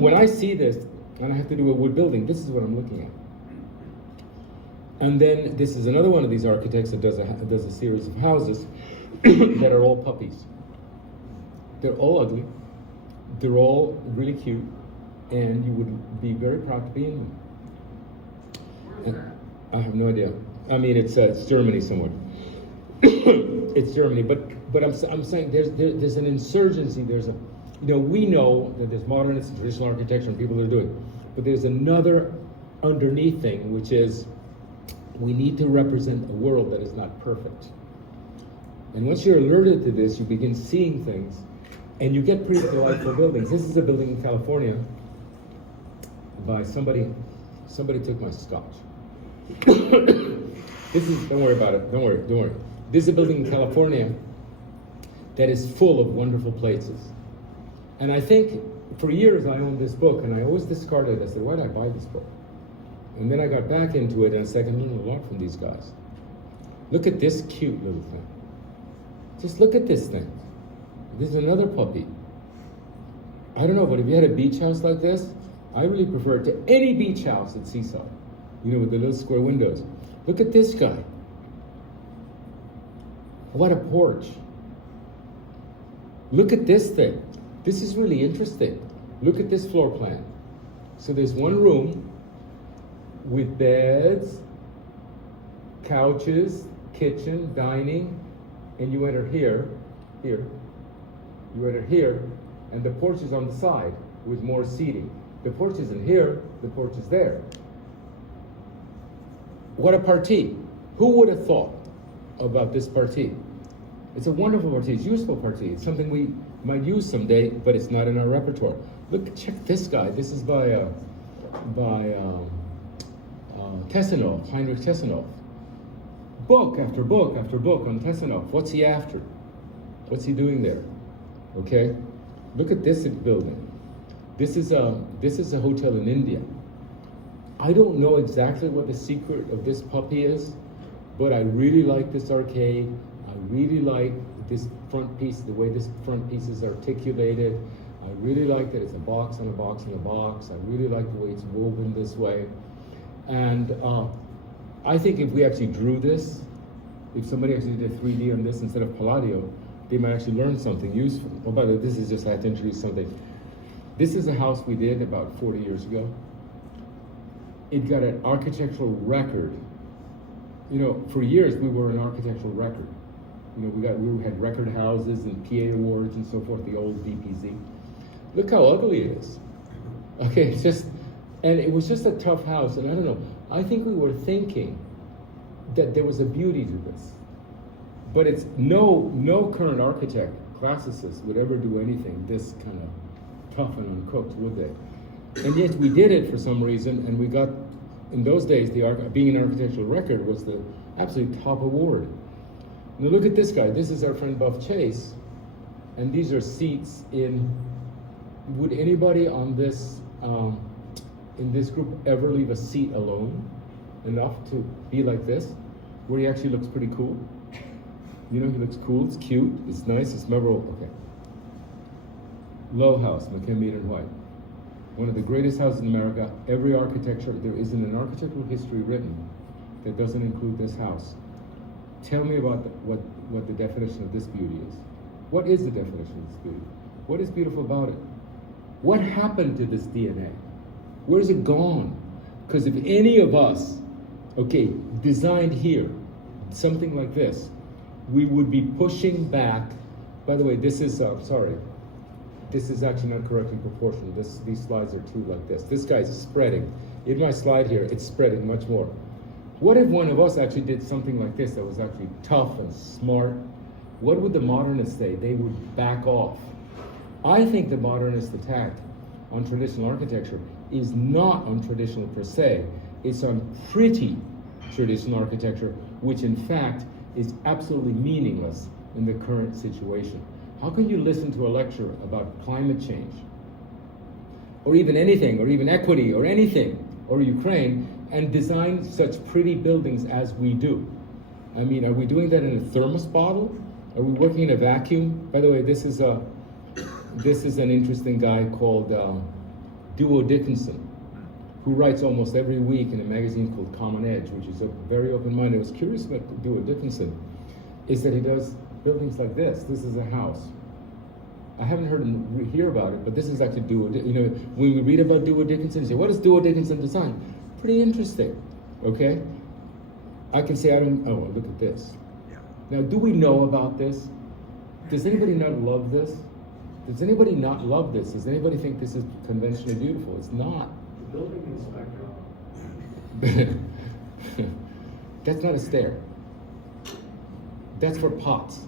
When I see this, and I have to do a wood building, this is what I'm looking at. And then this is another one of these architects that does a series of houses that are all puppies. They're all ugly, they're all really cute, and you would be very proud to be in them. Where's that? I have no idea. I mean, it's Germany somewhere. it's Germany, but I'm saying there's an insurgency. There's a, we know that there's modernist and traditional architecture and people are doing it, but there's another underneath thing, which is we need to represent a world that is not perfect. And once you're alerted to this, you begin seeing things, and you get pretty delightful buildings. This is a building in California by somebody took my scotch. Don't worry about it, don't worry. This is a building in California that is full of wonderful places. And I think for years I owned this book, and I always discarded it. I said, why did I buy this book? And then I got back into it, and I said, I can learn a lot from these guys. Look at this cute little thing. Just look at this thing. This is another puppy. I don't know, but if you had a beach house like this, I really prefer it to any beach house at Seaside, with the little square windows. Look at this guy. What a porch. Look at this thing. This is really interesting. Look at this floor plan. So there's one room with beds, couches, kitchen, dining, and you enter here, you enter here, and the porch is on the side with more seating. The porch isn't here, the porch is there. What a party. Who would have thought about this party? It's a wonderful party, it's a useful party. It's something we might use someday, but it's not in our repertoire. Look, check this guy. This is by Tessenhoff, Heinrich Tessenhoff. Book after book after book on Tessenhoff. What's he after? What's he doing there? Okay? Look at this building. This is a hotel in India. I don't know exactly what the secret of this puppy is, but I really like this arcade. I really like this front piece, the way this front piece is articulated. I really like that it's a box on a box on a box. I really like the way it's woven this way. And I think if we actually drew this, if somebody actually did 3D on this instead of Palladio, they might actually learn something useful. Oh, by the way, this is just, I have to introduce something. This is a house we did about 40 years ago. It got an architectural record. For years we were an architectural record. We had record houses and PA awards and so forth, the old DPZ. Look how ugly it is. Okay, and it was just a tough house, and I don't know, I think we were thinking that there was a beauty to this. But it's no current architect, classicist, would ever do anything this kind of tough and uncooked, would they? And yet we did it for some reason, and we got, in those days, being an architectural record was the absolute top award. Now look at this guy. This is our friend Buff Chase, and these are seats in. Would anybody on this in this group ever leave a seat alone enough to be like this, where he actually looks pretty cool? He looks cool. It's cute. It's nice. It's memorable. Okay. Low House, McKinley and White. One of the greatest houses in America. Every architecture, there isn't an architectural history written that doesn't include this house. Tell me about what the definition of this beauty is. What is the definition of this beauty? What is beautiful about it? What happened to this DNA? Where's it gone? Because if any of us, designed here, something like this, we would be pushing back. By the way, this is, this is actually not correct in proportion. These slides are too like this. This guy's spreading. In my slide here, it's spreading much more. What if one of us actually did something like this that was actually tough and smart? What would the modernists say? They would back off. I think the modernist attack on traditional architecture is not on traditional per se. It's on pretty traditional architecture, which in fact is absolutely meaningless in the current situation. How can you listen to a lecture about climate change, or even anything, or even equity, or anything, or Ukraine, and design such pretty buildings as we do? I mean, are we doing that in a thermos bottle? Are we working in a vacuum? By the way, this is an interesting guy called Duo Dickinson, who writes almost every week in a magazine called Common Edge, which is very open-minded. I was curious about Duo Dickinson, is that he does buildings like this. This is a house. I haven't heard him hear about it, but this is actually Duo. When we read about Duo Dickinson, you say, what does Duo Dickinson design? Pretty interesting, okay? I can say, look at this. Yeah. Now, do we know about this? Does anybody not love this? Does anybody not love this? Does anybody think this is conventionally beautiful? It's not. The building inspector. That's not a stair. That's for pots.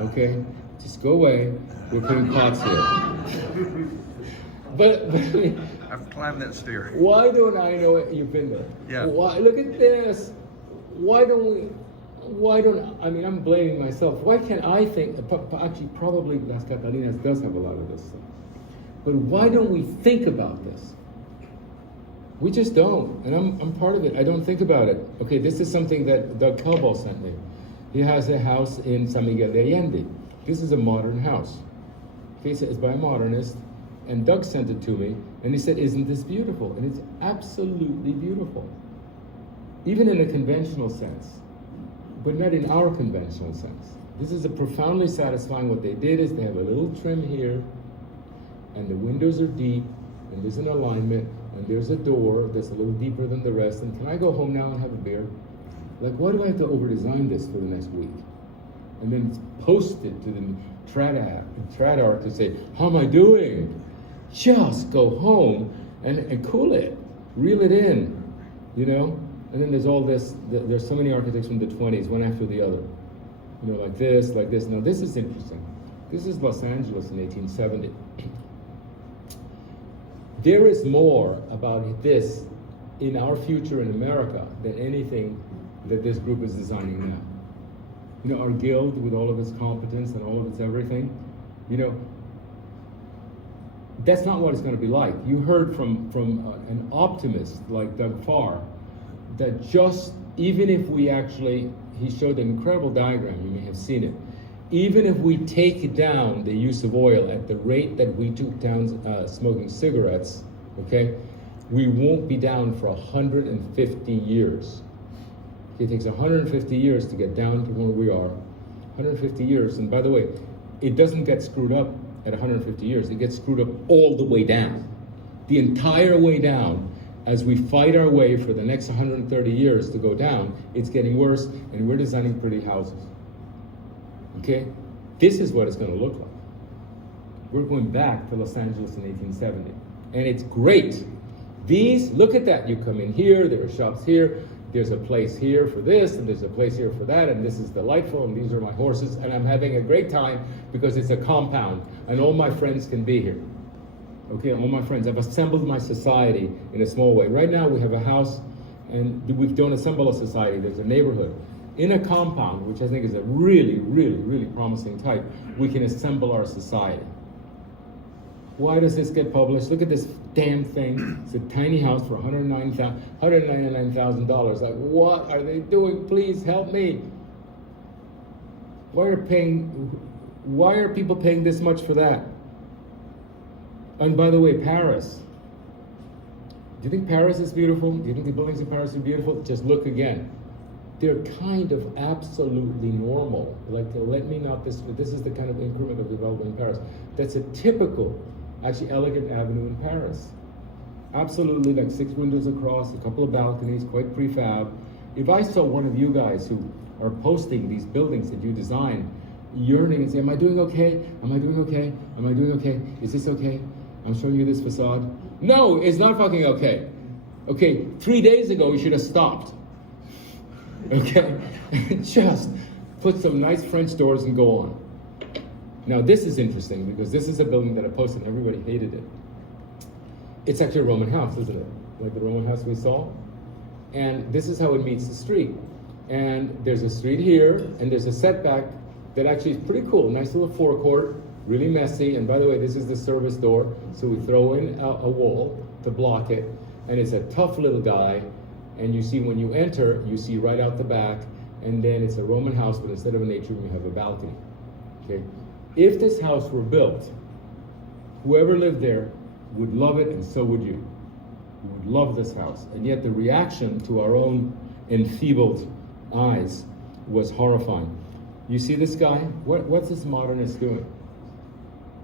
Okay? Just go away. We're putting pots here. But I mean, I've climbed that stair. why don't I know it? You've been there. Yeah. Why, look at this. Why don't I mean, I'm blaming myself. Why can't I think, actually probably Las Catalinas does have a lot of this stuff. But why don't we think about this? We just don't, and I'm part of it. I don't think about it. Okay, this is something that Doug Calball sent me. He has a house in San Miguel de Allende. This is a modern house. Okay, so it's by a modernist, and Doug sent it to me, and he said, isn't this beautiful? And it's absolutely beautiful. Even in a conventional sense, but not in our conventional sense. This is a profoundly satisfying. What they did is they have a little trim here, and the windows are deep, and there's an alignment, and there's a door that's a little deeper than the rest, and can I go home now and have a beer? Like, why do I have to over-design this for the next week? And then post it to the TradArt to say, how am I doing? Just go home and cool it, reel it in, you know? And then there's all this, there's so many architects from the 20s, one after the other. You know, like this, like this. Now this is interesting. This is Los Angeles in 1870. There is more about this in our future in America than anything that this group is designing now. You know, our guild with all of its competence and all of its everything, you know, that's not what it's going to be like. You heard from an optimist like Doug Farr that just, even if we actually, he showed an incredible diagram, you may have seen it, even if we take down the use of oil at the rate that we took down smoking cigarettes, okay, we won't be down for 150 years. It takes 150 years to get down to where we are. 150 years, and by the way, it doesn't get screwed up at 150 years. It gets screwed up all the way down. The entire way down, as we fight our way for the next 130 years to go down, it's getting worse, and we're designing pretty houses. Okay? This is what it's going to look like. We're going back to Los Angeles in 1870. And it's great. These, look at that. You come in here, there are shops here, there's a place here for this, and there's a place here for that, and this is delightful, and these are my horses, and I'm having a great time because it's a compound, and all my friends can be here. Okay, all my friends. I've assembled my society in a small way. Right now we have a house, and we don't assemble a society. There's a neighborhood. In a compound, which I think is a really, really, really promising type, we can assemble our society. Why does this get published? Look at this damn thing. It's a tiny house for $199,000. Like, what are they doing? Please help me. Why are people paying this much for that? And by the way, Paris. Do you think Paris is beautiful? Do you think the buildings in Paris are beautiful? Just look again. They're kind of absolutely normal. Like, let me not, this is the kind of increment of development in Paris. That's a typical, actually elegant avenue in Paris. Absolutely, like 6 windows across, a couple of balconies, quite prefab. If I saw one of you guys who are posting these buildings that you design, yearning and say, am I doing okay? Am I doing okay? Am I doing okay? Is this okay? I'm showing you this facade. No, it's not fucking okay. Okay, 3 days ago, you should have stopped. Okay? Just put some nice French doors and go on. Now, this is interesting because this is a building that I posted and everybody hated it. It's actually a Roman house, isn't it? Like the Roman house we saw. And this is how it meets the street. And there's a street here, and there's a setback that actually is pretty cool. Nice little forecourt, really messy. And by the way, this is the service door. So we throw in a wall to block it. And it's a tough little guy. And you see when you enter, you see right out the back. And then it's a Roman house, but instead of an atrium, you have a balcony. Okay? If this house were built, whoever lived there would love it, and so would you. You would love this house. And yet the reaction to our own enfeebled eyes was horrifying. You see this guy? What's this modernist doing?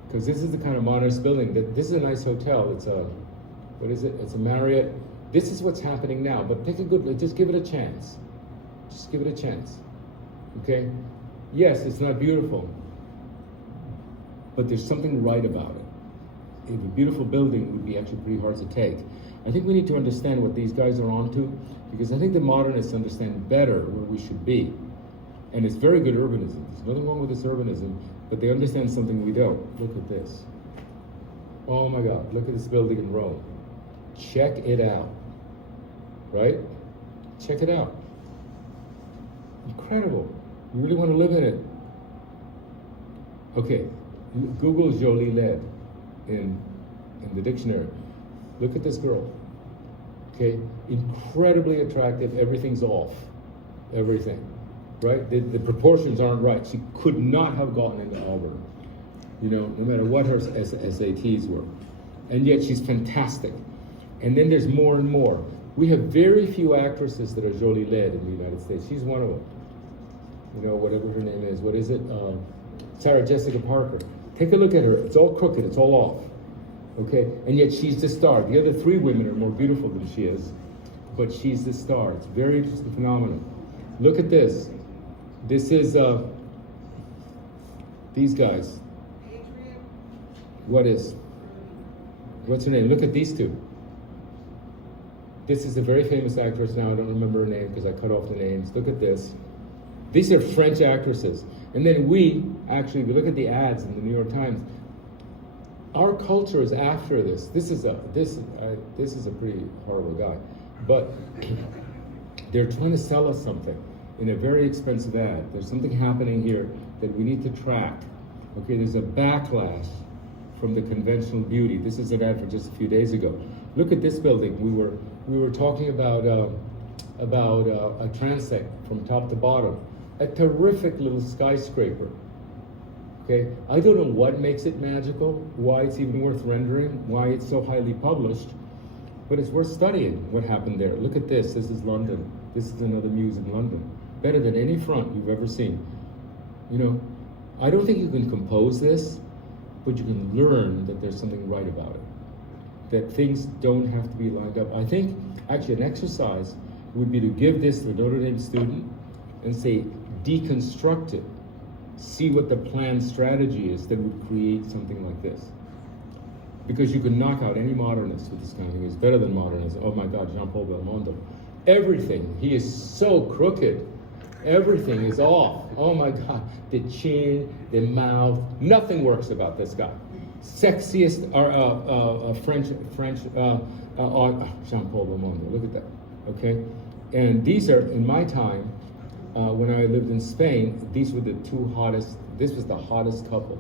Because this is the kind of modernist building. This is a nice hotel. It's a, what is it? It's a Marriott. This is what's happening now. But take a good look. Just give it a chance. Just give it a chance. Okay? Yes, it's not beautiful, but there's something right about it. If a beautiful building would be actually pretty hard to take. I think we need to understand what these guys are onto, because I think the modernists understand better where we should be. And it's very good urbanism. There's nothing wrong with this urbanism, but they understand something we don't. Look at this. Oh my God, look at this building in Rome. Check it out, right? Check it out. Incredible. You really want to live in it. Okay, Google Jolie Laide in the dictionary. Look at this girl. Okay, incredibly attractive. Everything's off. Everything, right? The proportions aren't right. She could not have gotten into Auburn, you know, no matter what her SATs were. And yet she's fantastic. And then there's more and more. We have very few actresses that are Jolie Laide in the United States. She's one of them. You know, whatever her name is. What is it? Sarah Jessica Parker. Take a look at her. It's all crooked. It's all off. Okay? And yet she's the star. The other three women are more beautiful than she is. But she's the star. It's a very interesting phenomenon. Look at this. This is these guys. What's her name? Look at these two. This is a very famous actress now. I don't remember her name because I cut off the names. Look at this. These are French actresses. And then we look at the ads in the New York Times. Our culture is after this. This is a pretty horrible guy. But they're trying to sell us something in a very expensive ad. There's something happening here that we need to track. Okay, there's a backlash from the conventional beauty. This is an ad for just a few days ago. Look at this building. We were talking about a transect from top to bottom. A terrific little skyscraper. Okay, I don't know what makes it magical, why it's even worth rendering, why it's so highly published, but it's worth studying what happened there. Look at this. This is London. This is another muse in London. Better than any front you've ever seen. You know, I don't think you can compose this, but you can learn that there's something right about it. That things don't have to be lined up. I think actually an exercise would be to give this to a Notre Dame student and say, deconstruct it. See what the planned strategy is that would create something like this. Because you can knock out any modernist with this kind of thing. It's better than modernism. Oh my God, Jean-Paul Belmondo. Everything, he is so crooked. Everything is off. Oh my God, the chin, the mouth, nothing works about this guy. Sexiest French Jean-Paul Belmondo. Look at that. Okay, and these are in my time when I lived in Spain. These were the two hottest. This was the hottest couple.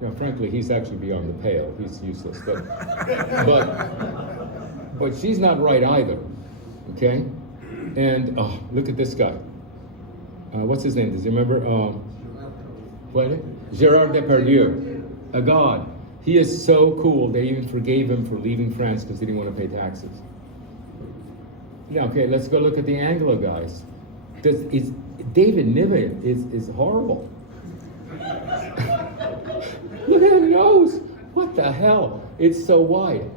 You know, frankly, he's actually beyond the pale. He's useless, but she's not right either. Okay, and look at this guy. What's his name? Does you remember? What? Gérard Depardieu, a god. He is so cool. They even forgave him for leaving France because he didn't want to pay taxes. Yeah. Okay. Let's go look at the Anglo guys. David Niven is horrible. Look at his nose. What the hell? It's so wide.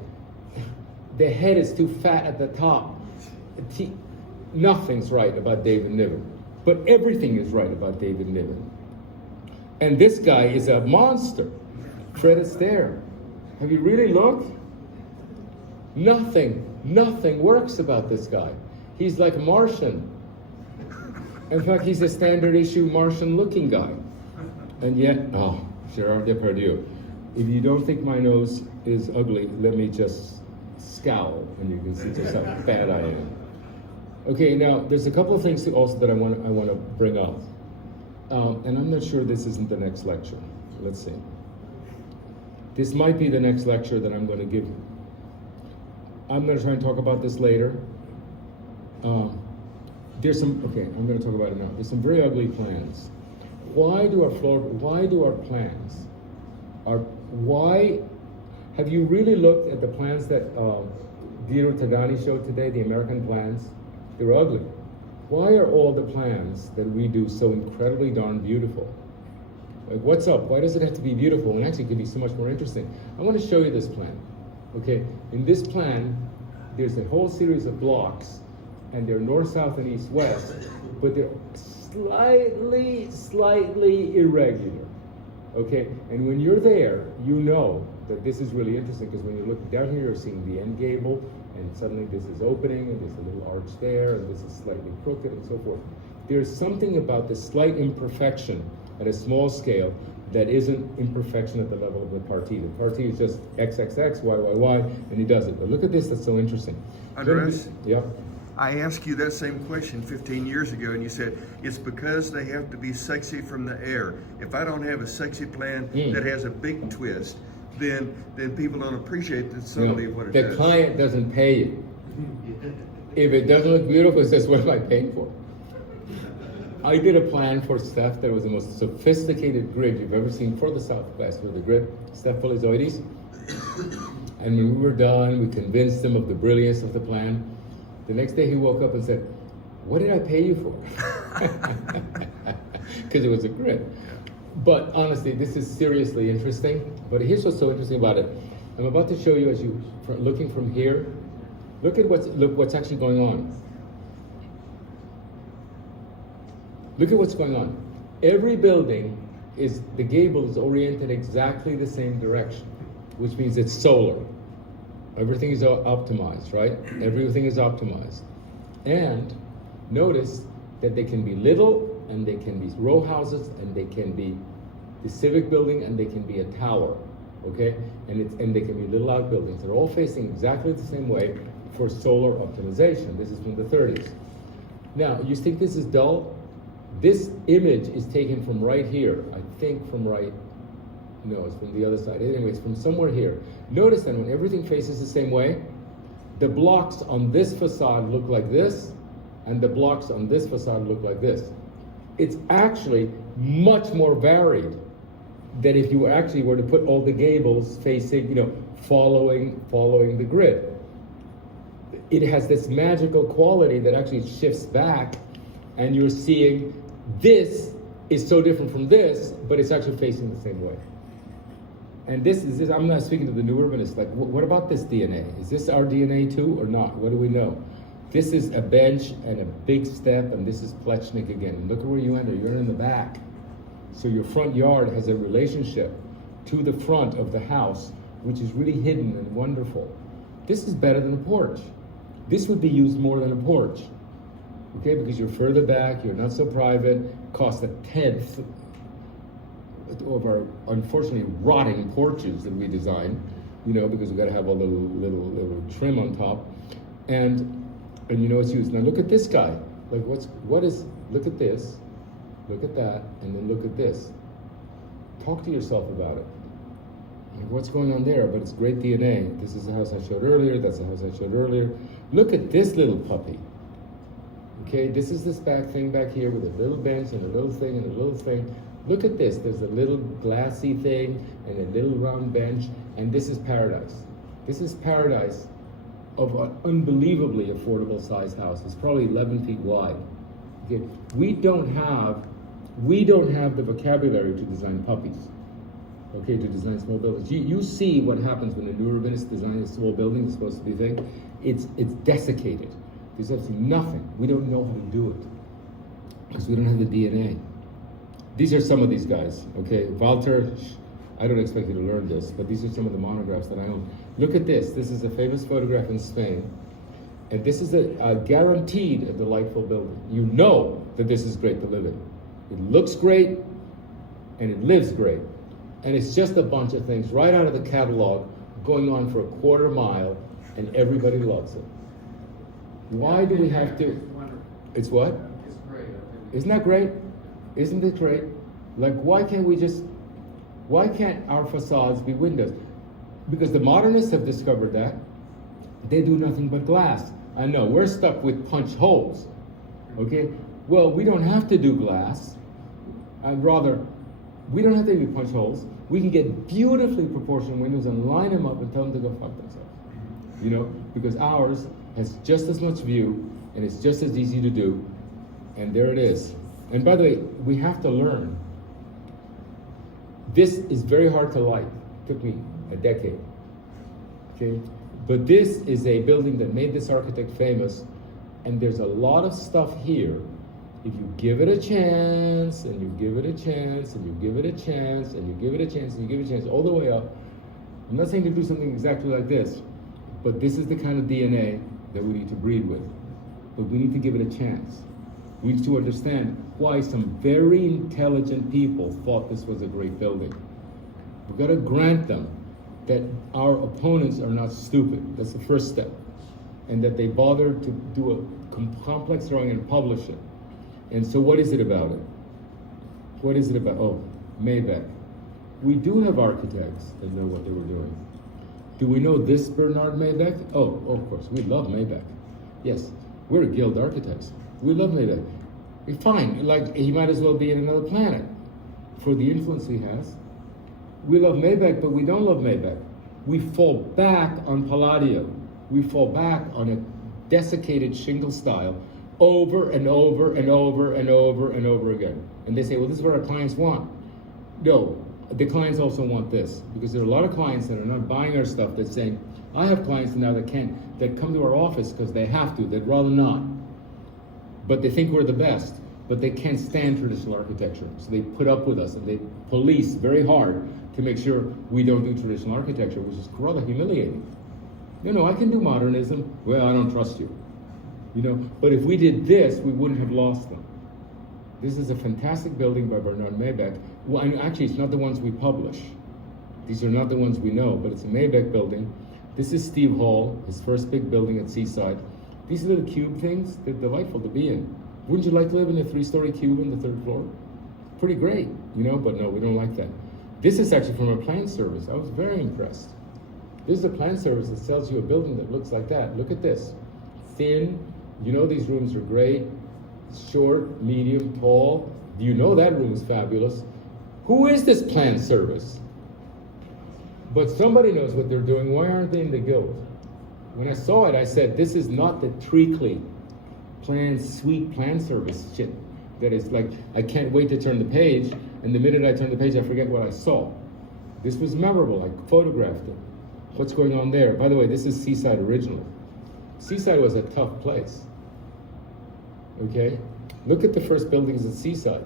The head is too fat at the top. Nothing's right about David Niven. But everything is right about David Niven. And this guy is a monster. Fred Astaire. Have you really looked? Nothing works about this guy. He's like Martian. In fact, he's a standard issue Martian looking guy. And yet, Gérard Depardieu. If you don't think my nose is ugly, let me just scowl and you can see just how bad I am. Okay, now there's a couple of things also that I want to bring up. And I'm not sure this isn't the next lecture. Let's see. This might be the next lecture that I'm going to give. I'm going to try and talk about this later. I'm going to talk about it now. There's some very ugly plans. Why do our plans, have you really looked at the plans that Diro Tadani showed today, the American plans? They're ugly. Why are all the plans that we do so incredibly darn beautiful? Like, what's up? Why does it have to be beautiful when actually it could be so much more interesting? I want to show you this plan. Okay, in this plan, there's a whole series of blocks, and they're north, south, and east, west, but they're slightly irregular. Okay, and when you're there, you know that this is really interesting, because when you look down here, you're seeing the end gable, and suddenly this is opening, and there's a little arch there, and this is slightly crooked, and so forth. There's something about this slight imperfection at a small scale that isn't imperfection at the level of the partie. The partie is just XXX, YYY, and he does it. But look at this, that's so interesting. Andrés? Yeah. I asked you that same question 15 years ago, and you said it's because they have to be sexy from the air. If I don't have a sexy plan that has a big twist, then people don't appreciate the subtlety of what it the does. client doesn't pay you. If it doesn't look beautiful, it says, what am I paying for? I did a plan for Steph that was the most sophisticated grid you've ever seen for the Southwest, for the grid, Steph Polizoides. And when we were done, we convinced him of the brilliance of the plan. The next day he woke up and said, what did I pay you for? Because it was a grid. But honestly, this is seriously interesting. But here's what's so interesting about it. I'm about to show you, as you looking from here, look what's actually going on. Look at what's going on. Every building the gable is oriented exactly the same direction, which means it's solar. Everything is optimized, right? Everything is optimized. And notice that they can be little, and they can be row houses, and they can be the civic building, and they can be a tower, okay? And they can be little outbuildings. They're all facing exactly the same way for solar optimization. This is from the 30s. Now, you think this is dull? This image is taken from right here. I think from right, no, it's from the other side. Anyways, from somewhere here. Notice that when everything faces the same way, the blocks on this facade look like this, and the blocks on this facade look like this. It's actually much more varied than if you actually were to put all the gables facing, following the grid. It has this magical quality that actually shifts back, and you're seeing this is so different from this, but it's actually facing the same way. And this, I'm not speaking to the new urbanists, like, what about this DNA? Is this our DNA too or not? What do we know? This is a bench and a big step, and this is Plechnik again. And look at where you enter, you're in the back. So your front yard has a relationship to the front of the house, which is really hidden and wonderful. This is better than a porch. This would be used more than a porch. Okay, because you're further back, you're not so private, cost 1/10 of our unfortunately rotting porches that we design, because we've got to have a little trim on top, and it's used. Now look at this guy. Like look at this, look at that, and then look at this. Talk to yourself about it. Like, what's going on there? But it's great DNA. This is the house I showed earlier. That's the house I showed earlier. Look at this little puppy. Okay, this is this thing back here with a little bench and a little thing and a little thing. Look at this. There's a little glassy thing and a little round bench, and this is paradise. This is paradise of an unbelievably affordable sized house. It's probably 11 feet wide. Okay, we don't have the vocabulary to design puppies. Okay, to design small buildings. You see what happens when a new urbanist designs a small building that's supposed to be thing. It's desiccated. There's absolutely nothing. We don't know how to do it because we don't have the DNA. These are some of these guys, okay? Walter, I don't expect you to learn this, but these are some of the monographs that I own. Look at this. This is a famous photograph in Spain. And this is a guaranteed a delightful building. You know that this is great to live in. It looks great, and it lives great. And it's just a bunch of things right out of the catalog going on for a quarter mile, and everybody loves it. Why do we have to? It's what? It's great. Isn't that great? Isn't it great? Like, why can't our facades be windows? Because the modernists have discovered that. They do nothing but glass. I know, we're stuck with punch holes. Okay? Well, we don't have to do glass. We don't have to do punch holes. We can get beautifully proportioned windows and line them up and tell them to go fuck themselves. Because ours has just as much view, and it's just as easy to do, and there it is. And by the way, we have to learn. This is very hard to light. It took me a decade. Okay? But this is a building that made this architect famous, and there's a lot of stuff here If you give it a chance, and you give it a chance, and you give it a chance, and you give it a chance, and you give it a chance, all the way up. I'm not saying to do something exactly like this, but this is the kind of DNA that we need to breed with. But we need to give it a chance. We need to understand why some very intelligent people thought this was a great building. We've got to grant them that our opponents are not stupid. That's the first step. And that they bothered to do a complex drawing and publish it. And so what is it about it? What is it about? Oh, Maybach. We do have architects that know what they were doing. Do we know this Bernard Maybach? Oh, of course, we love Maybach. Yes, we're guild architects. We love Maybach. Fine, like he might as well be in another planet for the influence he has. We love Maybach, but we don't love Maybach. We fall back on Palladio. We fall back on a desiccated shingle style over and over and over and over and over again. And they say, well, this is what our clients want. No, the clients also want this, because there are a lot of clients that are not buying our stuff that's saying, I have clients now that come to our office because they have to, they'd rather not. But they think we're the best, but they can't stand traditional architecture. So they put up with us and they police very hard to make sure we don't do traditional architecture, which is rather humiliating. No, I can do modernism. Well, I don't trust you. But if we did this, we wouldn't have lost them. This is a fantastic building by Bernard Maybach. Well, and actually, it's not the ones we publish. These are not the ones we know, but it's a Maybach building. This is Steve Hall, his first big building at Seaside. These little cube things, they're delightful to be in. Wouldn't you like to live in a 3-story cube on the 3rd floor? Pretty great, but no, we don't like that. This is actually from a plan service. I was very impressed. This is a plan service that sells you a building that looks like that. Look at this. Thin, these rooms are great. Short, medium, tall. That room is fabulous. Who is this plan service? But somebody knows what they're doing. Why aren't they in the guild? When I saw it, I said, this is not the treacly sweet plan service shit that is like, I can't wait to turn the page, and the minute I turn the page, I forget what I saw. This was memorable. I photographed it. What's going on there? By the way, this is Seaside original. Seaside was a tough place. Okay? Look at the first buildings at Seaside.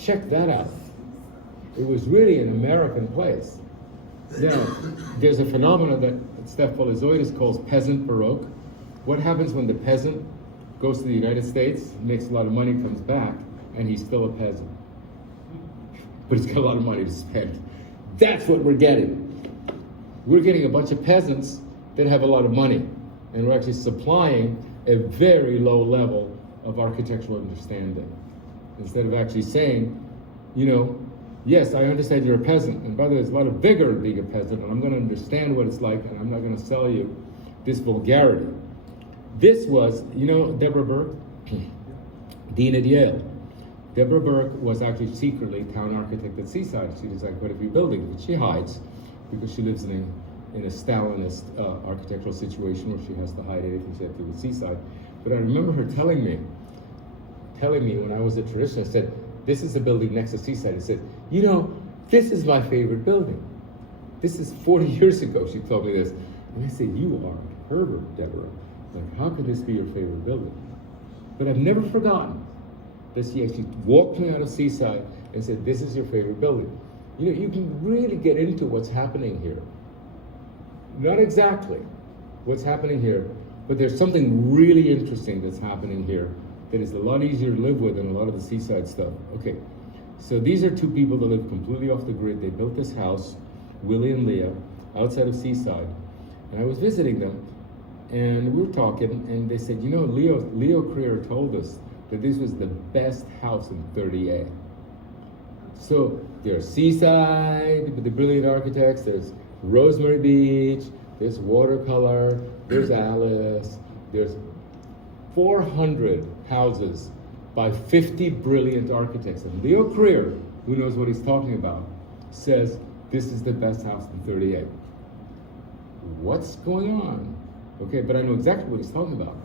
Check that out. It was really an American place. Now, there's a phenomenon that Steph Polizoidis calls peasant Baroque. What happens when the peasant goes to the United States, makes a lot of money, comes back, and he's still a peasant? But he's got a lot of money to spend. That's what we're getting. We're getting a bunch of peasants that have a lot of money, and we're actually supplying a very low level of architectural understanding. Instead of actually saying, yes, I understand you're a peasant, and by the way, there's a lot of vigor in being a peasant, and I'm going to understand what it's like, and I'm not going to sell you this vulgarity. This was, Deborah Burke, Dean at Yale. Deborah Burke was actually secretly town architect at Seaside. She designed quite a few buildings, but she hides because she lives in a Stalinist architectural situation where she has to hide anything she had to do with Seaside. But I remember her telling me when I was a traditionalist, I said, this is the building next to Seaside. I said, this is my favorite building. This is 40 years ago, she told me this. And I said, you are a pervert, Deborah. Like, how could this be your favorite building? But I've never forgotten that she actually walked me out of Seaside and said, this is your favorite building. You can really get into what's happening here. Not exactly what's happening here, but there's something really interesting that's happening here that is a lot easier to live with than a lot of the Seaside stuff. Okay, so these are two people that live completely off the grid. They built this house, Willie and Leah, outside of Seaside. And I was visiting them, and we were talking, and they said, Leo Creer told us that this was the best house in 30A. So there's Seaside with the brilliant architects, there's Rosemary Beach, there's Watercolor, there's Alice, there's 400 houses by 50 brilliant architects. And Leo Creer, who knows what he's talking about, says this is the best house in 38. What's going on? Okay, but I know exactly what he's talking about.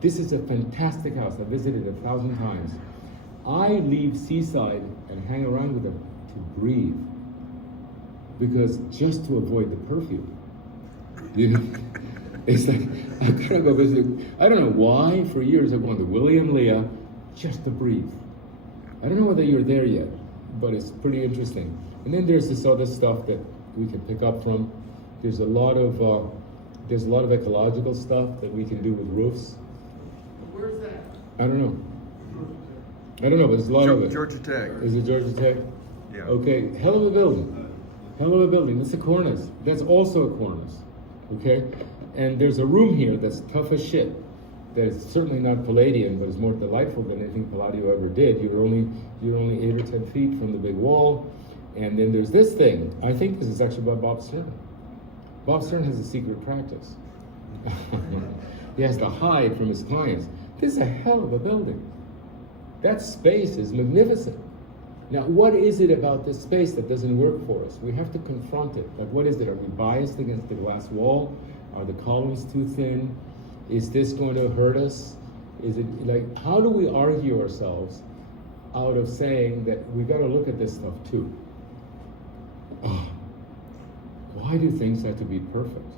This is a fantastic house. I visited it 1,000 times. I leave Seaside and hang around with them to breathe, because just to avoid the perfume. It's like, I gotta go visit. I don't know why, for years I've gone to Willie and Leah, just to breathe. I don't know whether you're there yet, but it's pretty interesting. And then there's this other stuff that we can pick up from. There's a lot of ecological stuff that we can do with roofs. Where's that? I don't know. But there's a lot of it. Georgia Tech. Is it Georgia Tech? Yeah. Okay, hell of a building. That's a cornice. That's also a cornice. Okay? And there's a room here that's tough as shit. That is certainly not Palladian, but is more delightful than anything Palladio ever did. You're only 8 or 10 feet from the big wall. And then there's this thing. I think this is actually by Bob Stern. Bob Stern has a secret practice. He has to hide from his clients. This is a hell of a building. That space is magnificent. Now, what is it about this space that doesn't work for us? We have to confront it. Like, what is it? Are we biased against the glass wall? Are the columns too thin? Is this going to hurt us? Is it like, how do we argue ourselves out of saying that we got to look at this stuff too? Oh, why do things have to be perfect?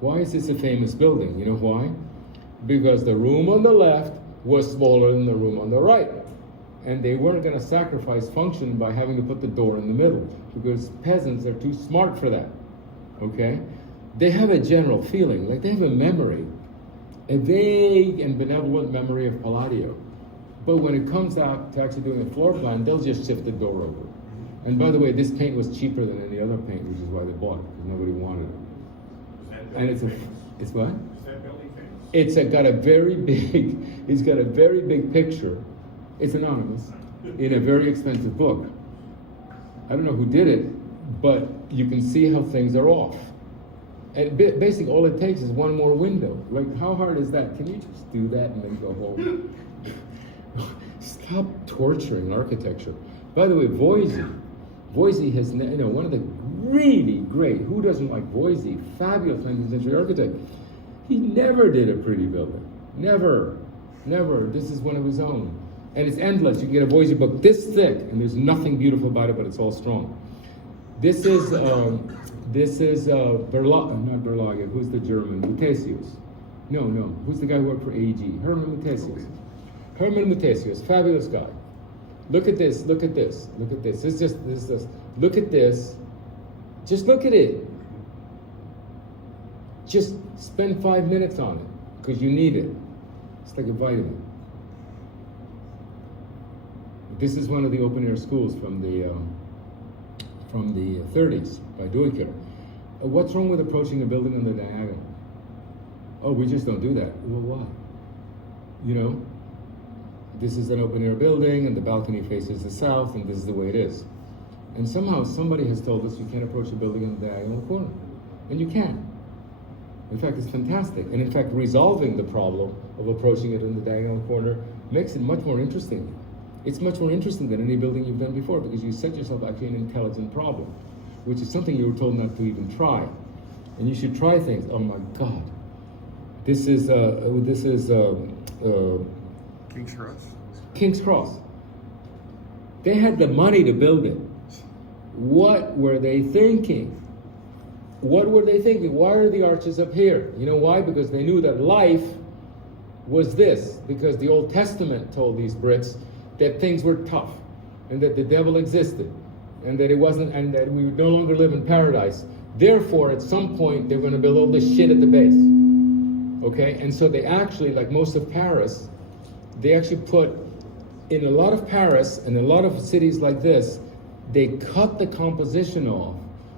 Why is this a famous building? You know why? Because the room on the left was smaller than the room on the right. And they weren't going to sacrifice function by having to put the door in the middle, because peasants are too smart for that. Okay? They have a general feeling, like they have a memory, a vague and benevolent memory of Palladio. But when it comes out to actually doing a floor plan, they'll just shift the door over. And by the way, this paint was cheaper than any other paint, which is why they bought it, because nobody wanted it. And it's what? Is that building famous? It's got a very big picture. It's anonymous in a very expensive book. I don't know who did it, but you can see how things are off. And basically all it takes is one more window. Like, how hard is that? Can you just do that and then go home? Stop torturing architecture. By the way, Voisey has, one of the really great, who doesn't like Voisey, fabulous 19th century architect. He never did a pretty building. Never. This is one of his own. And it's endless. You can get a Voisey book this thick, and there's nothing beautiful about it, but it's all strong. This is not Berlage. Who's the German? Mutesius. No. Who's the guy who worked for AEG? Hermann Mutesius. Hermann Mutesius, fabulous guy. Look at this. Look at this. This is just. Look at this. Just look at it. Just spend 5 minutes on it, because you need it. It's like a vitamin. This is one of the open air schools from the 30s by Duany. What's wrong with approaching a building on the diagonal? Oh, we just don't do that. Well, why? This is an open air building, and the balcony faces the south, and this is the way it is. And somehow somebody has told us you can't approach a building on the diagonal corner. And you can. In fact, it's fantastic. And in fact, resolving the problem of approaching it in the diagonal corner makes it much more interesting. It's much more interesting than any building you've done before, because you set yourself actually an intelligent problem, which is something you were told not to even try. And you should try things. Oh my God. This is King's Cross. King's Cross. They had the money to build it. What were they thinking? Why are the arches up here? You know why? Because they knew that life was this. Because the Old Testament told these Brits that things were tough, and that the devil existed, and that it wasn't, and that we would no longer live in paradise. Therefore, at some point, they're going to build all this shit at the base. Okay? And so they actually, like most of Paris, they actually put, in a lot of Paris and a lot of cities like this, they cut the composition off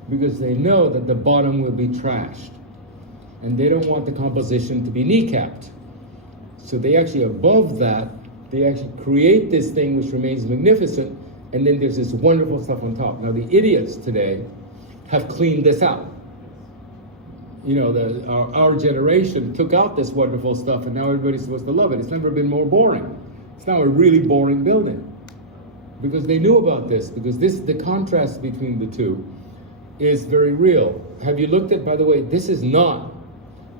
because they know that the bottom will be trashed. And they don't want the composition to be kneecapped. So they actually, above that, they actually create this thing which remains magnificent, and then there's this wonderful stuff on top. Now the idiots today have cleaned this out. Our generation took out this wonderful stuff, and now everybody's supposed to love it. It's never been more boring. It's now a really boring building. Because they knew about this, because the contrast between the two is very real. Have you looked at, by the way, this is not,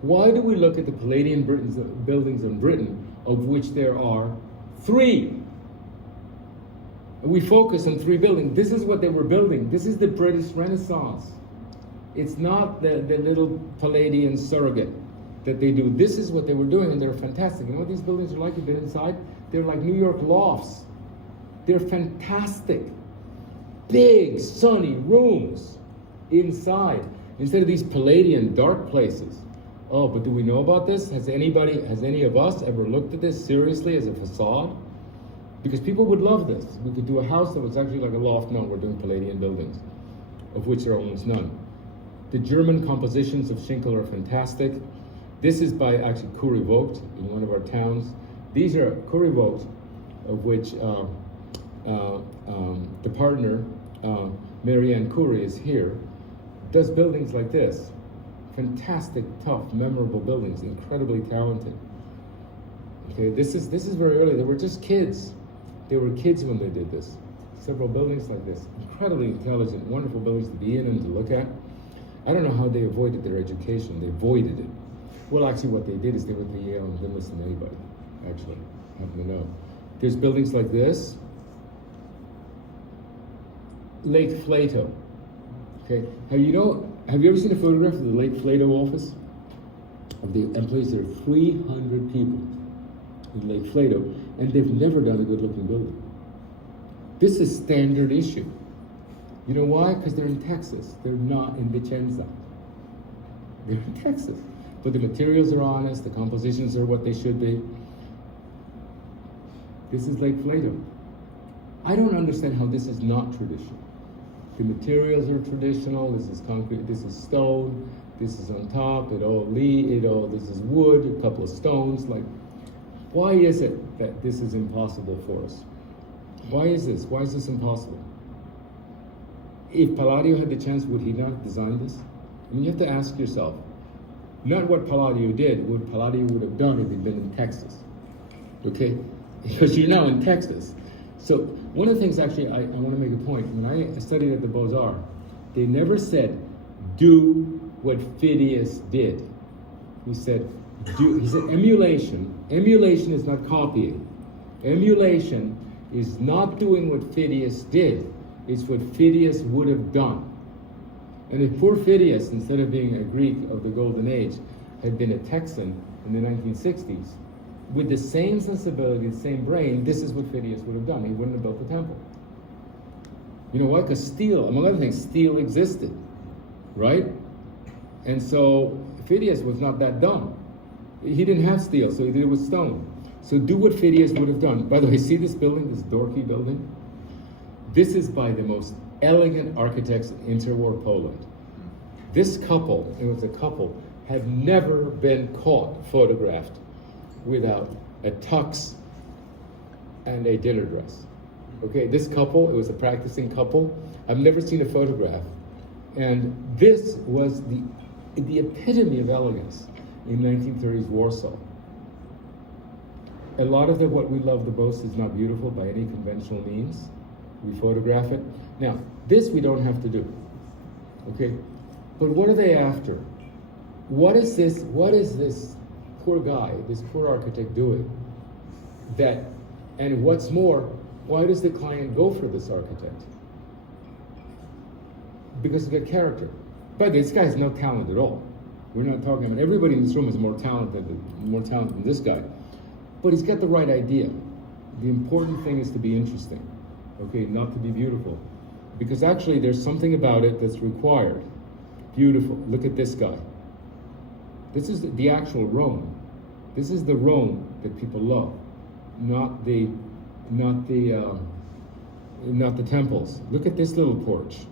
why do we look at the Palladian buildings in Britain, of which there are 3? We focus on 3 buildings. This is what they were building. This is the British Renaissance. It's not the little Palladian surrogate that they do. This is what they were doing, and they're fantastic. You know what these buildings are like? You've been inside? They're like New York lofts. They're fantastic. Big, sunny rooms inside, instead of these Palladian dark places. Oh, but do we know about this? Has any of us ever looked at this seriously as a facade? Because people would love this. We could do a house that was actually like a loft. No, we're doing Palladian buildings, of which there are almost none. The German compositions of Schinkel are fantastic. This is by actually Currywurst in one of our towns. These are Currywurst, of which the partner, Marianne Curie, is here, does buildings like this. Fantastic, tough, memorable buildings, incredibly talented. Okay, this is very early. They were just kids. They were kids when they did this. Several buildings like this. Incredibly intelligent, wonderful buildings to be in and to look at. I don't know how they avoided their education. They avoided it. Well, actually, what they did is they went to Yale and didn't listen to anybody, actually. I happen to know. There's buildings like this. Lake Flato. Okay, have you ever seen a photograph of the Lake Flato office? Of the employees, there are 300 people in Lake Flato, and they've never done a good-looking building. This is standard issue. You know why? Because they're in Texas. They're not in Vicenza. They're in Texas. But the materials are honest, the compositions are what they should be. This is Lake Flato. I don't understand how this is not traditional. The materials are traditional. This is concrete, this is stone, this is on top, this is wood, a couple of stones. Like, why is it that this is impossible for us? Why is this? Why is this impossible? If Palladio had the chance, would he not have designed this? I mean, you have to ask yourself, not what Palladio did, what Palladio would have done if he'd been in Texas. Okay? Because you're now in Texas. So one of the things, actually, I want to make a point. When I studied at the Beaux-Arts, they never said, do what Phidias did. He said emulation. Emulation is not copying. Emulation is not doing what Phidias did. It's what Phidias would have done. And if poor Phidias, instead of being a Greek of the Golden Age, had been a Texan in the 1960s, with the same sensibility, the same brain, this is what Phidias would have done. He wouldn't have built the temple. You know why? Because steel, among other things, steel existed, right? And so Phidias was not that dumb. He didn't have steel, so he did it with stone. So do what Phidias would have done. By the way, see this building, this dorky building? This is by the most elegant architects in interwar Poland. This couple, it was a couple, had never been caught photographed without a tux and a dinner dress. Okay, this couple, it was a practicing couple. I've never seen a photograph. And this was the epitome of elegance in 1930s Warsaw. A lot of what we love the most is not beautiful by any conventional means. We photograph it. Now, this we don't have to do, okay? But what are they after? What is this poor guy, this poor architect doing? And what's more, why does the client go for this architect? Because of the character. But this guy has no talent at all. We're not talking about, everybody in this room is more talented than this guy. But he's got the right idea. The important thing is to be interesting, okay, not to be beautiful. Because actually there's something about it that's required. Beautiful, look at this guy. This is the actual Rome. This is the Rome that people love, not the temples. Look at this little porch.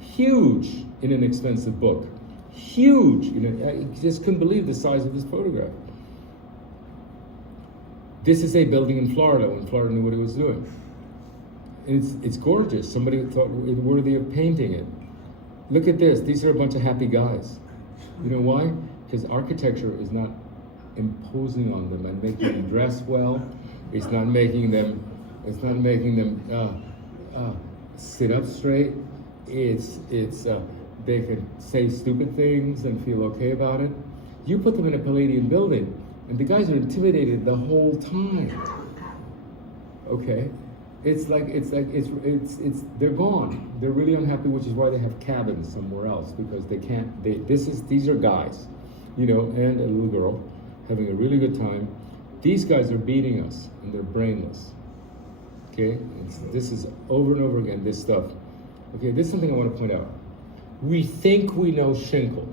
Huge in an expensive book. Huge. I just couldn't believe the size of this photograph. This is a building in Florida when Florida knew what it was doing. And it's gorgeous. Somebody thought it worthy of painting it. Look at this. These are a bunch of happy guys. You know why? Because architecture is not imposing on them and making them dress well. It's not making them sit up straight. They can say stupid things and feel okay about it. You put them in a Palladian building, and the guys are intimidated the whole time. Okay, they're gone. They're really unhappy, which is why they have cabins somewhere else, because they can't. These are guys, and a little girl having a really good time. These guys are beating us, and they're brainless. Okay? This is over and over again, this stuff. Okay, this is something I want to point out. We think we know Schinkel.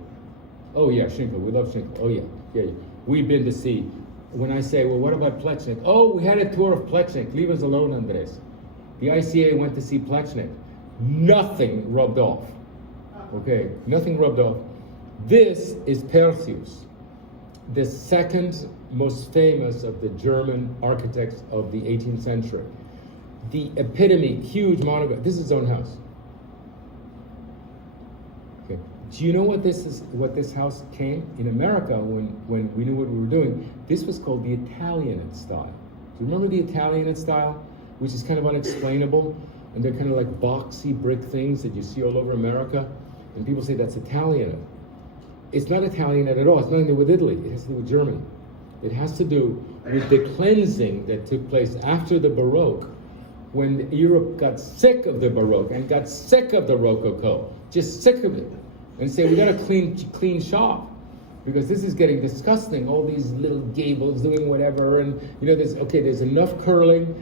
Oh yeah, Schinkel, we love Schinkel. Oh yeah. We've been to see. When I say, well, what about Plechnik? Oh, we had a tour of Plechnik. Leave us alone, Andrés. The ICA went to see Plechnik. Nothing rubbed off. Okay, nothing rubbed off. This is Perseus, the second most famous of the German architects of the 18th century. The epitome, huge monograph. This is his own house. Okay. Do you know what this is? What this house came in America when we knew what we were doing? This was called the Italianate style. Do you remember the Italianate style, which is kind of unexplainable, and they're kind of like boxy brick things that you see all over America, and people say that's Italianate. It's not Italianate at all. It's nothing to do with Italy. It has to do with Germany. It has to do with the cleansing that took place after the Baroque, when Europe got sick of the Baroque and got sick of the Rococo, just sick of it, and say we got to clean shop because this is getting disgusting. All these little gables doing whatever, and there's enough curling.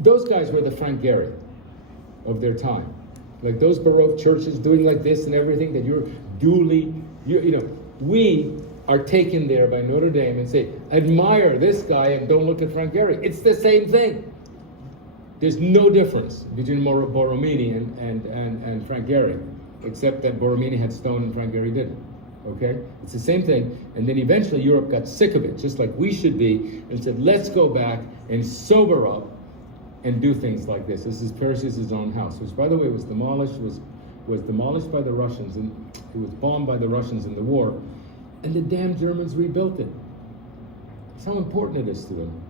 Those guys were the Frank Gehry of their time, like those Baroque churches doing like this and everything that you're duly, we are taken there by Notre Dame and say, admire this guy and don't look at Frank Gehry. It's the same thing. There's no difference between Borromini and Frank Gehry, except that Borromini had stone and Frank Gehry didn't. Okay? It's the same thing. And then eventually Europe got sick of it, just like we should be, and said, let's go back and sober up and do things like this. This is Perseus' own house, which, by the way, was demolished by the Russians, and it was bombed by the Russians in the war, and the damn Germans rebuilt it. That's how important it is to them.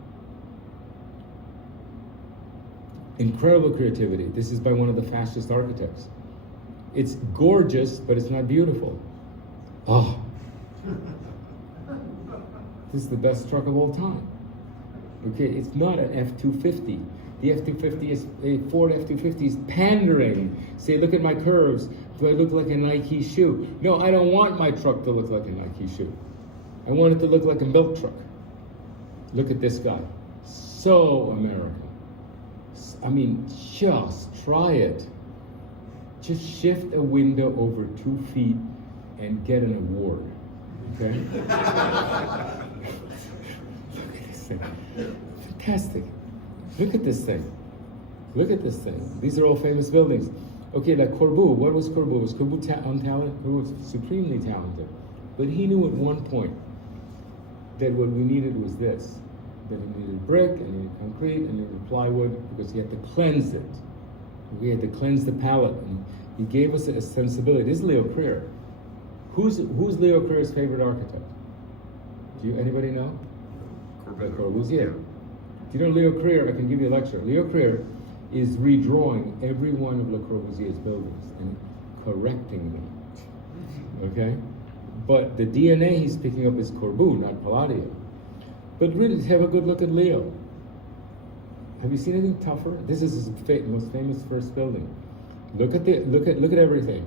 Incredible creativity. This is by one of the fascist architects. It's gorgeous, but it's not beautiful. Oh. This is the best truck of all time. Okay, it's not an F-250. The F-250 is, a Ford F-250 is pandering. Say, look at my curves. Do I look like a Nike shoe? No, I don't want my truck to look like a Nike shoe. I want it to look like a milk truck. Look at this guy. So American. I mean, just try it. Just shift a window over 2 feet and get an award. Okay? Look at this thing. Fantastic. Look at this thing. Look at this thing. These are all famous buildings. Okay, like Corbu. What was Corbu? Was Corbu untalented? Corbu was supremely talented. But he knew at one point that what we needed was this. That we needed brick, and we needed concrete, and we needed plywood, because he had to cleanse it. We had to cleanse the palate, and he gave us a sensibility. This is Leo Creer. Who's Leo Creer's favorite architect? Anybody know? Corbusier. Do you know Leo Creer? I can give you a lecture. Leo Creer is redrawing every one of Le Corbusier's buildings and correcting them. Okay? But the DNA he's picking up is Corbu, not Palladio. But really, have a good look at Leo. Have you seen anything tougher? This is his most famous first building. Look at everything.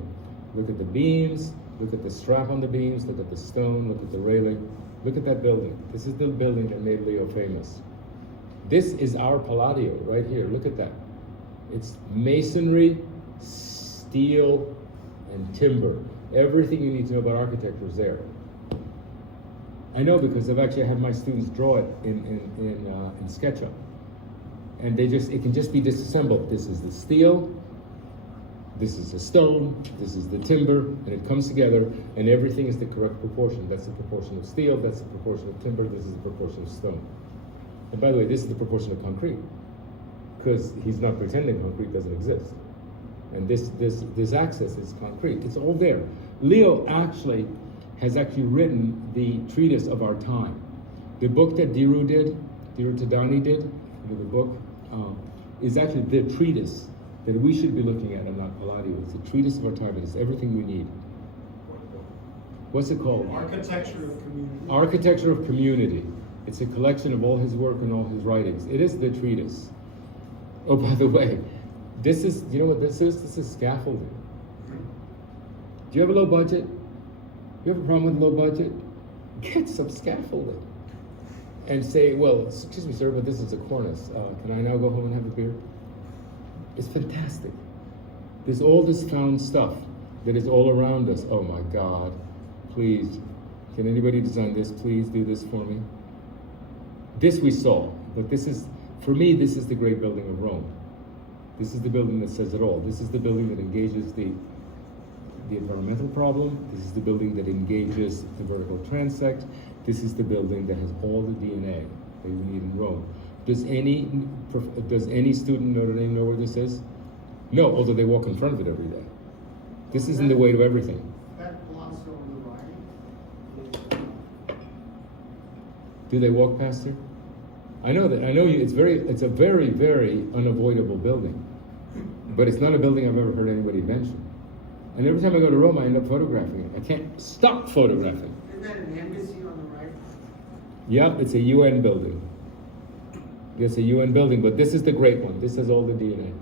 Look at the beams. Look at the strap on the beams. Look at the stone. Look at the railing. Look at that building. This is the building that made Leo famous. This is our Palladio right here. Look at that. It's masonry, steel, and timber. Everything you need to know about architecture is there. I know because I've actually had my students draw it in SketchUp, and it can just be disassembled. This is the steel, this is the stone, this is the timber, and it comes together, and everything is the correct proportion. That's the proportion of steel, that's the proportion of timber, this is the proportion of stone. And by the way, this is the proportion of concrete, because he's not pretending concrete doesn't exist. And this axis is concrete. It's all there. Leo has actually written the treatise of our time. The book that Diru Tadani did, the book, is actually the treatise that we should be looking at and not Palladio. It's the treatise of our time. It's everything we need. What's it called? Architecture of Community. Architecture of Community. It's a collection of all his work and all his writings. It is the treatise. Oh, by the way, this is, you know what this is? This is scaffolding. Do you have a low budget? You have a problem with low budget? Get some scaffolding. and say, well, excuse me, sir, but this is a cornice. Can I now go home and have a beer? It's fantastic. There's all this found stuff that is all around us. Oh my God, please, can anybody design this? Please do this for me. This we saw, but this is, for me, this is the great building of Rome. This is the building that says it all. This is the building that engages the environmental problem. This is the building that engages the vertical transect. This is the building that has all the DNA that we need in Rome. Does any student in Notre Dame know where this is? No, although they walk in front of it every day. This isn't the way to everything. That gloss on the right is, Do they walk past here? I know that. I know you. It's a very, very unavoidable building, but it's not a building I've ever heard anybody mention. And every time I go to Rome, I end up photographing it. I can't stop photographing. isn't that an embassy on the right? Yep, it's a UN building. It's a UN building, but this is the great one. This has all the DNA.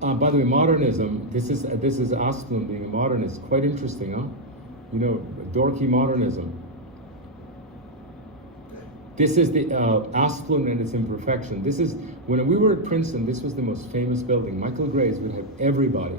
By the way, modernism. This is Asplund being a modernist. Quite interesting, huh? You know, dorky modernism. This is the Asplund and its imperfection. This is, when we were at Princeton, this was the most famous building. Michael Graves would have everybody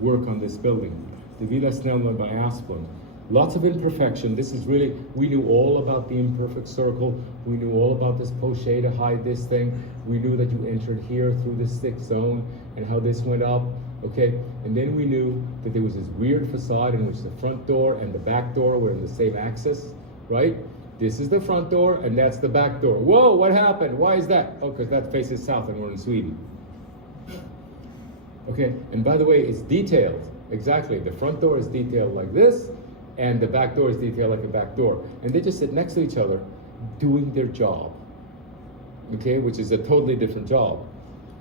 work on this building. The Villa Snellman by Asplund. Lots of imperfection. This is really, we knew all about the imperfect circle. We knew all about this pochette to hide this thing. We knew that you entered here through this thick zone and how this went up, okay? And then we knew that there was this weird facade in which the front door and the back door were in the same axis, right? This is the front door and that's the back door. Whoa, what happened? Why is that? Oh, because that faces south and we're in Sweden. Okay, and by the way, it's detailed. Exactly, the front door is detailed like this, and the back door is detailed like a back door. And they just sit next to each other doing their job, okay, which is a totally different job.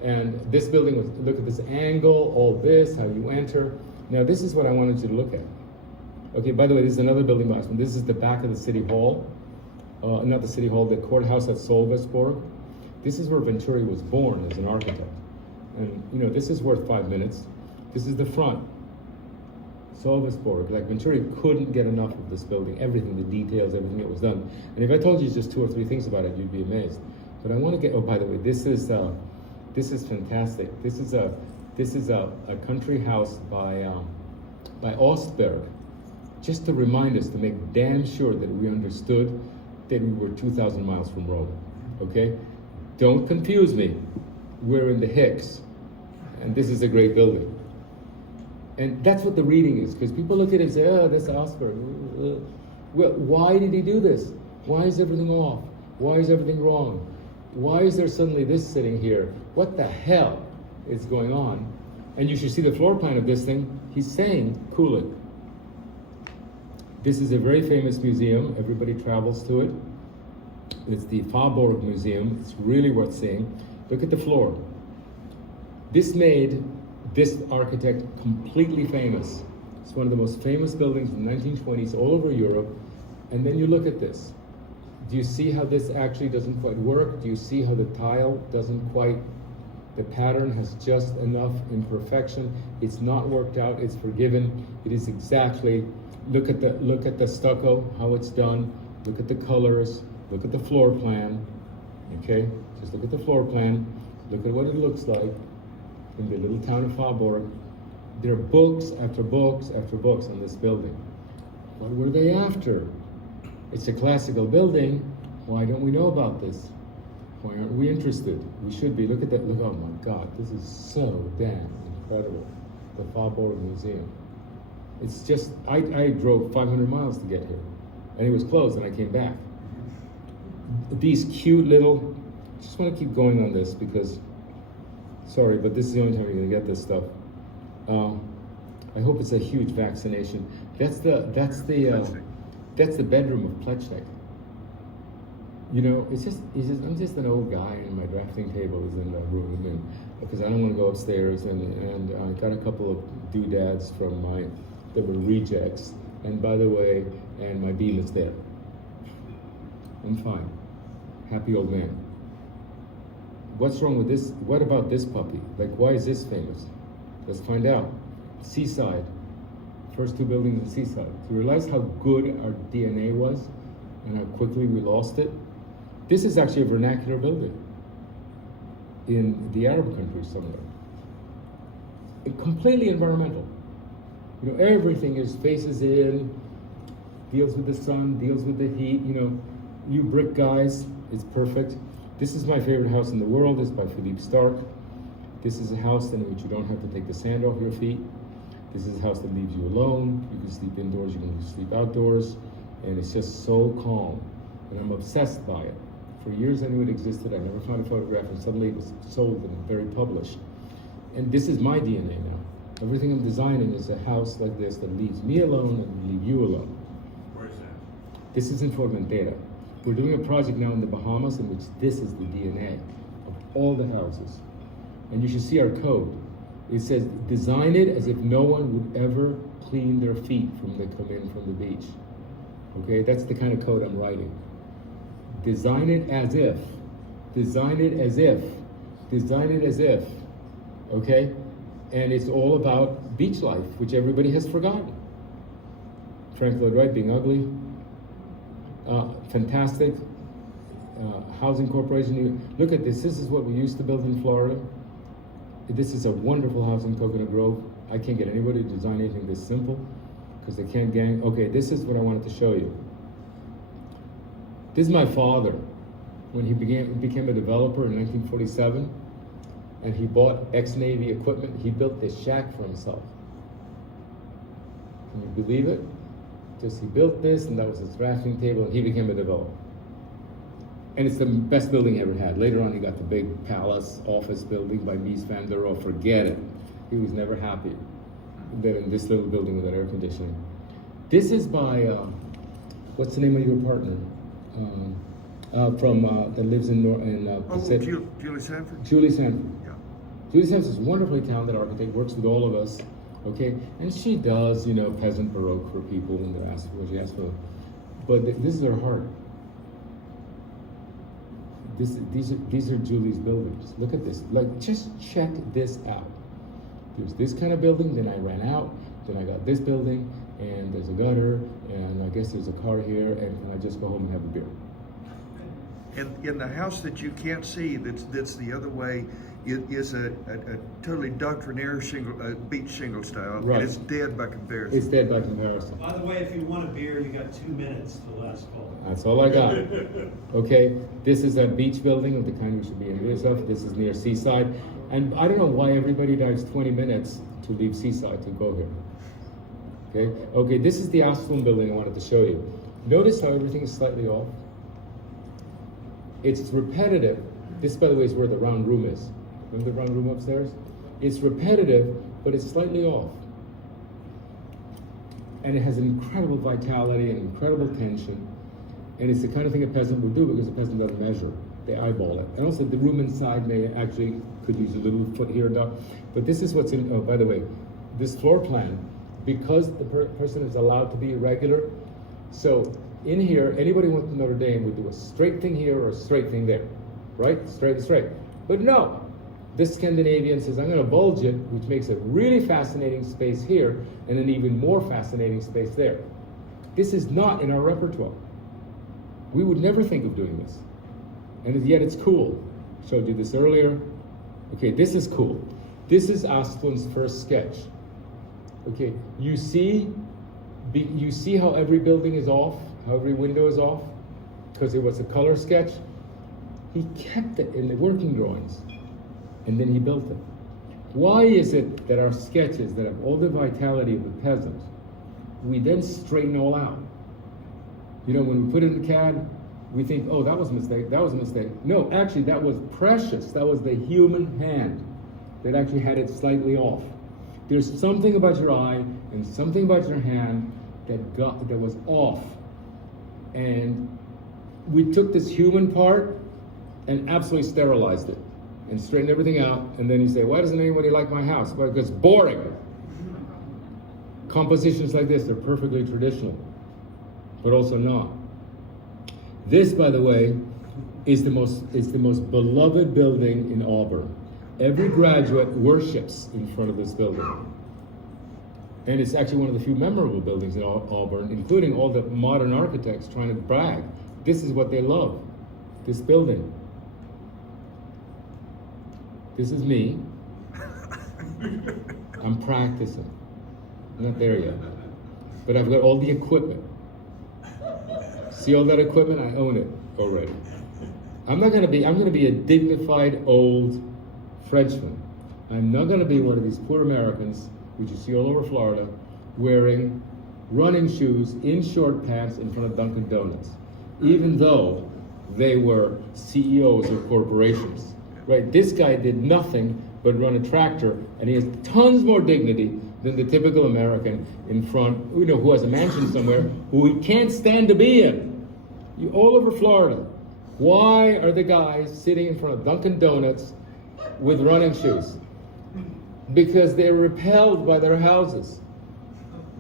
And this building was, look at this angle, all this, how you enter. Now this is what I wanted you to look at. Okay, by the way, this is another building by Asplund. This is the back of the city hall, not the city hall, the courthouse at Solvesborg. This is where Venturi was born as an architect. And you know, this is worth 5 minutes. This is the front. Solvesborg, like Venturi couldn't get enough of this building, everything, the details, everything that was done. And if I told you just 2 or 3 things about it, you'd be amazed. But I want to get, oh, by the way, this is fantastic. This is a country house by Ostberg, just to remind us, to make damn sure that we understood that we were 2,000 miles from Rome, okay? Don't confuse me. We're in the Hicks, and this is a great building. And that's what the reading is, because people look at it and say, oh, that's Ostberg. Well, why did he do this? Why is everything off? Why is everything wrong? Why is there suddenly this sitting here? What the hell is going on? And you should see the floor plan of this thing. He's saying, cool it. This is a very famous museum. Everybody travels to it. It's the Faaborg Museum. It's really worth seeing. Look at the floor. This made this architect completely famous. It's one of the most famous buildings from the 1920s all over Europe. And then you look at this. Do you see how this actually doesn't quite work? Do you see how the tile doesn't quite, the pattern has just enough imperfection? It's not worked out, it's forgiven. It is exactly, look at the stucco, how it's done. Look at the colors, look at the floor plan, okay? Just look at the floor plan, look at what it looks like in the little town of Faaborg. There are books after books after books on this building. What were they after? It's a classical building. Why don't we know about this? Why aren't we interested? We should be. Look at that. Look, oh my God, this is so damn incredible. The Faaborg Museum. It's just, I drove 500 miles to get here. And it was closed and I came back. These cute little, just want to keep going on this because, sorry, but this is the only time you're going to get this stuff. I hope it's a huge vaccination. That's the bedroom of Plechnik. You know, I'm just an old guy and my drafting table is in the room and because I don't want to go upstairs and I got a couple of doodads from that were rejects. And by the way, and my beam is there. I'm fine. Happy old man. What's wrong with this? What about this puppy? Like, why is this famous? Let's find out. Seaside. First 2 buildings in Seaside. Do you realize how good our DNA was? and how quickly we lost it. This is actually a vernacular building in the Arab countries somewhere. Completely environmental. You know, everything is faces in, deals with the sun, deals with the heat. You know, you brick guys, it's perfect. This is my favorite house in the world. It's by Philippe Starck. This is a house in which you don't have to take the sand off your feet. This is a house that leaves you alone. You can sleep indoors, you can sleep outdoors, and it's just so calm. And I'm obsessed by it. For years I knew it existed. I never found a photograph, and suddenly it was sold and very published. And this is my DNA now. Everything I'm designing is a house like this that leaves me alone and leave you alone. Where is that? This is in Formentera. We're doing a project now in the Bahamas in which this is the DNA of all the houses. And you should see our code. It says, design it as if no one would ever clean their feet when they come in from the beach. Okay, that's the kind of code I'm writing. Design it as if. Design it as if. Design it as if. Okay? And it's all about beach life, which everybody has forgotten. Frank Lloyd Wright being ugly. Fantastic. Housing Corporation. Look at this. This is what we used to build in Florida. This is a wonderful house in Coconut Grove. I can't get anybody to design anything this simple because they can't gang. Okay, this is what I wanted to show you. This is my father when he became a developer in 1947, and he bought ex-Navy equipment. He built this shack for himself. Can you believe it? Just he built this, and that was his drafting table, and he became a developer. And it's the best building he ever had. Later on, he got the big palace office building by Mies van der Rohe. Forget it. He was never happy than in this little building without air conditioning. This is by, what's the name of your partner? That lives in Julie Sanford? Julie Sanford. Yeah. Julie Sanford is a wonderfully talented architect, works with all of us, okay? And she does, you know, peasant Baroque for people when they ask for what she asks for. But this is her heart. These are Julie's buildings. Look at this. Like, just check this out. There's this kind of building, then I ran out, then I got this building, and there's a gutter, and I guess there's a car here, and I just go home and have a beer. And in the house that you can't see, that's the other way, is a totally doctrinaire beach shingle style. Right. And it's dead by comparison. It's dead by comparison. By the way, if you want a beer, you got 2 minutes to last call. That's all I got. Okay, this is that beach building of the kind we should be in stuff. This is near Seaside. And I don't know why everybody drives 20 minutes to leave Seaside to go here. Okay, this is the Asplund building I wanted to show you. Notice how everything is slightly off? It's repetitive. This, by the way, is where the round room is. Remember the round room upstairs? It's repetitive, but it's slightly off. And it has incredible vitality and incredible tension. And it's the kind of thing a peasant would do because a peasant doesn't measure. They eyeball it. And also the room inside could use a little foot here and there. But this is what's in, oh, by the way, this floor plan, because the person is allowed to be irregular. So in here, anybody who went to Notre Dame would do a straight thing here or a straight thing there, right? Straight and straight. But no, this Scandinavian says, I'm gonna bulge it, which makes a really fascinating space here and an even more fascinating space there. This is not in our repertoire. We would never think of doing this. And yet it's cool. Showed you this earlier. Okay, this is cool. This is Asplund's first sketch. Okay, you see how every building is off, how every window is off? Because it was a color sketch. He kept it in the working drawings, and then he built it. Why is it that our sketches that have all the vitality of the peasant, we then straighten all out? You know, when we put it in CAD, we think, oh, that was a mistake, that was a mistake. No, actually, that was precious. That was the human hand that actually had it slightly off. There's something about your eye and something about your hand that was off. And we took this human part and absolutely sterilized it and straightened everything out. And then you say, why doesn't anybody like my house? Well, because it's boring. Compositions like this, they're perfectly traditional, but also not. This, by the way, is the most beloved building in Auburn. Every graduate worships in front of this building. And it's actually one of the few memorable buildings in Auburn, including all the modern architects trying to brag. This is what they love, this building. This is me. I'm practicing. I'm not there yet. But I've got all the equipment. See all that equipment? I own it already. I'm gonna be a dignified old Frenchman. I'm not gonna be one of these poor Americans, which you see all over Florida, wearing running shoes in short pants in front of Dunkin' Donuts, even though they were CEOs of corporations, right? This guy did nothing but run a tractor, and he has tons more dignity than the typical American in front, who has a mansion somewhere, who he can't stand to be in. All over Florida, why are the guys sitting in front of Dunkin' Donuts with running shoes? Because they're repelled by their houses.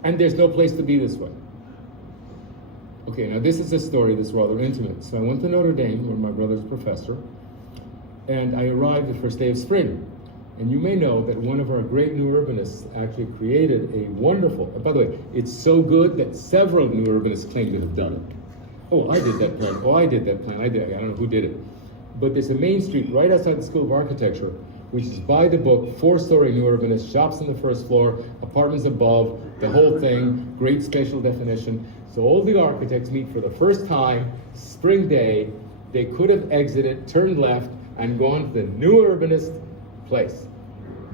And there's no place to be this way. Okay, now this is a story that's rather intimate. So I went to Notre Dame, where my brother's a professor, and I arrived the first day of spring. And you may know that one of our great new urbanists actually created a wonderful, by the way, it's so good that several new urbanists claim to have done it. Oh, I did that plan. Oh, I did that plan. I don't know who did it. But there's a main street right outside the School of Architecture, which is by the book, 4-story new urbanist, shops on the first floor, apartments above, the whole thing, great spatial definition. So all the architects meet for the first time, spring day. They could have exited, turned left, and gone to the new urbanist place.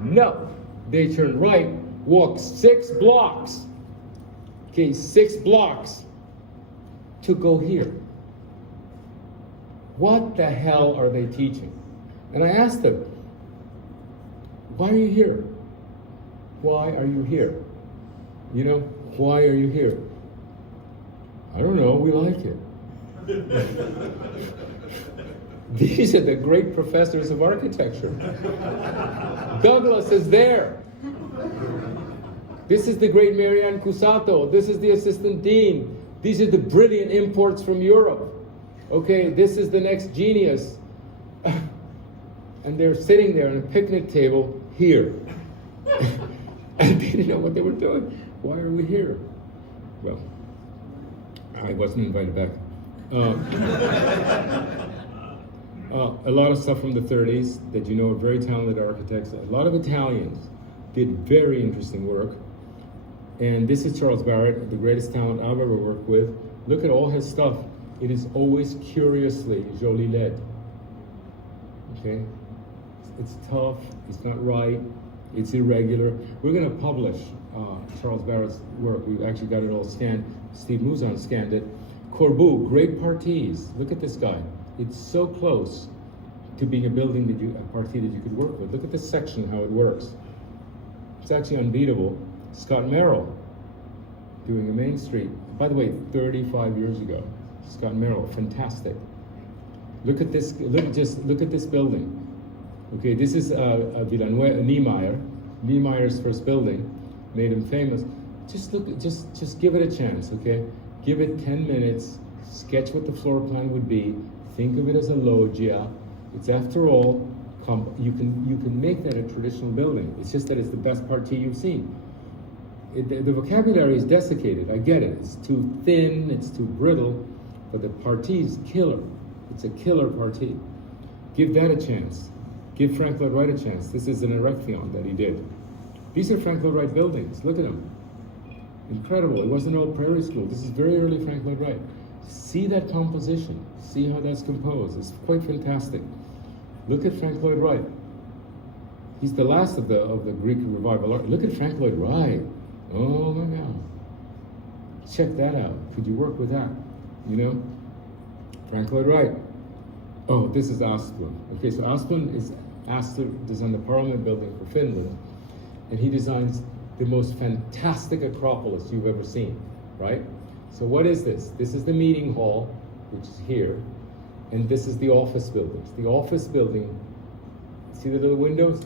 No, they turn right, walk 6 blocks. Okay, 6 blocks to go here. What the hell are they teaching? And I asked them, why are you here? Why are you here? Why are you here? I don't know, we like it. These are the great professors of architecture. Douglas is there. This is the great Marianne Cusato. This is the assistant dean. These are the brilliant imports from Europe. Okay, this is the next genius. And they're sitting there on a picnic table here. And they didn't know what they were doing. Why are we here? Well, I wasn't invited back. A lot of stuff from the 30s that are very talented architects. A lot of Italians did very interesting work. And this is Charles Barrett, the greatest talent I've ever worked with. Look at all his stuff. It is always curiously Jolie Laide. Okay? It's tough, it's not right, it's irregular. We're going to publish Charles Barrett's work. We've actually got it all scanned. Steve Mouzon scanned it. Corbeau, great parties. Look at this guy. It's so close to being a building a party that you could work with. Look at this section, how it works. It's actually unbeatable. Scott Merrill doing a Main Street. By the way, 35 years ago. Scott Merrill, fantastic. Look at this. Look at this building. Okay, this is Villanueva Niemeyer. Niemeyer's first building, made him famous. Just give it a chance. Okay, give it 10 minutes. Sketch what the floor plan would be. Think of it as a loggia. It's after all, you can make that a traditional building. It's just that it's the best party you've seen. The vocabulary is desiccated. I get it. It's too thin. It's too brittle. But the party is killer. It's a killer party. Give that a chance. Give Frank Lloyd Wright a chance. This is an Erection that he did. These are Frank Lloyd Wright buildings. Look at them. Incredible. It wasn't an old prairie school. This is very early Frank Lloyd Wright. See that composition. See how that's composed. It's quite fantastic. Look at Frank Lloyd Wright. He's the last of the Greek revival art. Look at Frank Lloyd Wright. Oh my God. Check that out. Could you work with that? Frank Lloyd Wright. Oh, this is Asplund. Okay, so Asplund is asked to design the Parliament building for Finland, and he designs the most fantastic Acropolis you've ever seen, right? So what is this? This is the meeting hall, which is here, and this is the office buildings. The office building, see the little windows?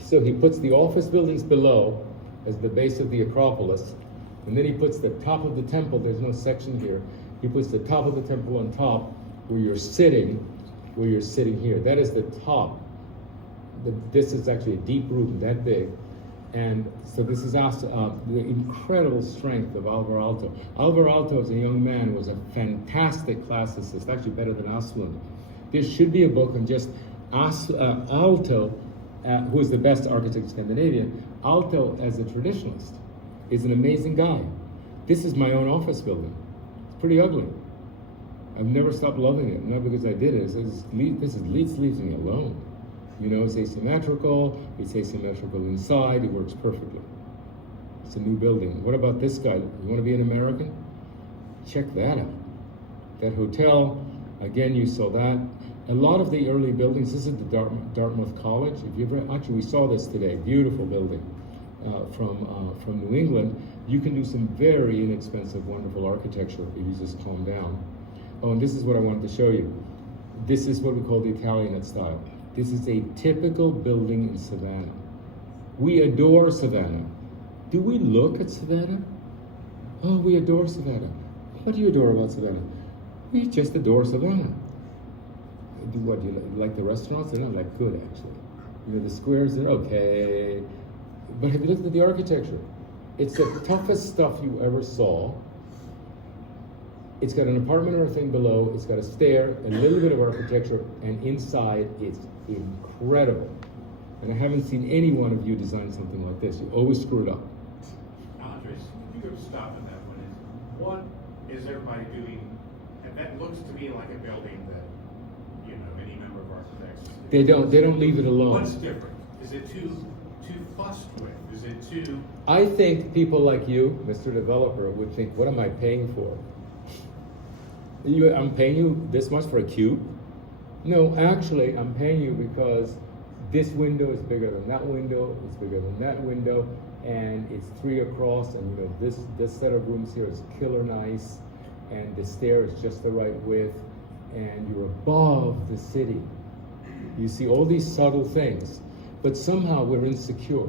So he puts the office buildings below as the base of the Acropolis, and then he puts the top of the temple, there's no section here, he puts the top of the temple on top where you're sitting here. That is the top. This is actually a deep room, that big. And so this is also, the incredible strength of Alvar Aalto. Alvar Aalto, as a young man, was a fantastic classicist, actually better than Asplund. There should be a book on just Aalto, who is the best architect in Scandinavia. Aalto, as a traditionalist, is an amazing guy. This is my own office building. It's pretty ugly. I've never stopped loving it, not because I did it. This leaves me alone. You know, it's asymmetrical inside, it works perfectly. It's a new building. What about this guy? You want to be an American? Check that out. That hotel, again, you saw that. A lot of the early buildings, this is the Dartmouth College. If you ever, actually, we saw this today, beautiful building from New England. You can do some very inexpensive, wonderful architecture if you just calm down. Oh, and this is what I wanted to show you. This is what we call the Italianate style. This is a typical building in Savannah. We adore Savannah. Do we look at Savannah? Oh, we adore Savannah. What do you adore about Savannah? We just adore Savannah. Do what, do you like the restaurants? They're not that good, actually. You know, the squares, they're okay. But have you looked at the architecture? It's the toughest stuff you ever saw. It's got an apartment or a thing below, it's got a stair, a little bit of architecture, and inside it's incredible. And I haven't seen any one of you design something like this. You always screw it up. Andres, if you could stop at that one, what is everybody doing? And that looks to me like a building that, you know, any member of architects. They don't leave it alone. What's different? Is it too fussed with? Is it too? I think people like you, Mr. Developer, would think, what am I paying for? I'm paying you this much for a cube? No, actually, I'm paying you because this window is bigger than that window, it's bigger than that window, and it's 3 across, and you know, this set of rooms here is killer nice, and the stair is just the right width, and you're above the city. You see all these subtle things, but somehow we're insecure.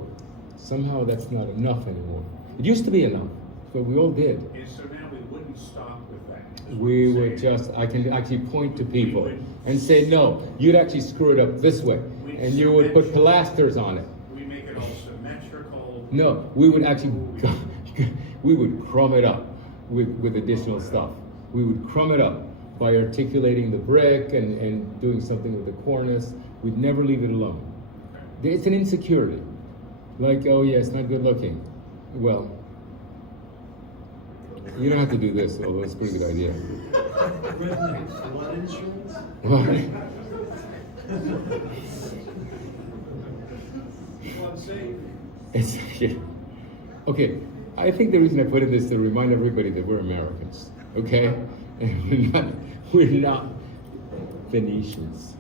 Somehow that's not enough anymore. It used to be enough, but we all did. And so now we wouldn't stop with that. We would just, I can actually point to people and say, no, you'd actually screw it up this way. And you would put pilasters on it. We make it all symmetrical. No, we would actually, we would crumb it up with additional stuff. We would crumb it up by articulating the brick and doing something with the cornice. We'd never leave it alone. It's an insecurity. Like, oh yeah, it's not good looking. Well, you don't have to do this, although it's a pretty good idea. Flood insurance? Well, I'm saying, It's, yeah. Okay, I think the reason I put in this is to remind everybody that we're Americans, okay? And we're not Venetians,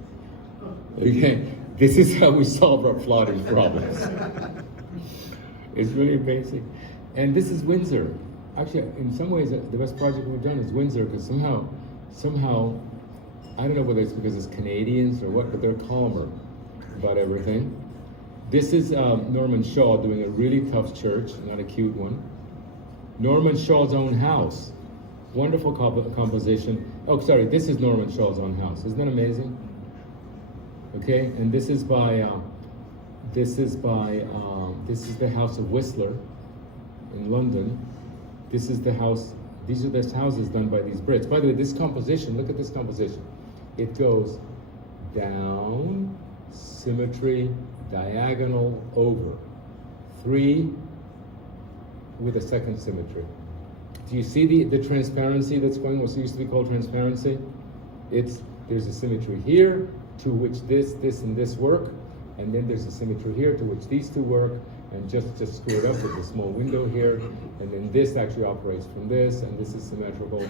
okay? This is how we solve our flooding problems. It's really basic. And this is Windsor. Actually, in some ways, the best project we've done is Windsor, because somehow, I don't know whether it's because it's Canadians or what, but they're calmer about everything. This is Norman Shaw doing a really tough church, not a cute one. Norman Shaw's own house. Wonderful composition. Oh, sorry, this is Norman Shaw's own house. Isn't that amazing? Okay, and this is this is the House of Whistler in London. This is the house, these are the houses done by these Brits. By the way, this composition, look at this composition. It goes down, symmetry, diagonal, over. 3 with a second symmetry. Do you see the transparency that's going on? What used to be called transparency? There's a symmetry here to which this, and this work, and then there's a symmetry here to which these two work, and just screw it up with a small window here, and then this actually operates from this, and this is symmetrical.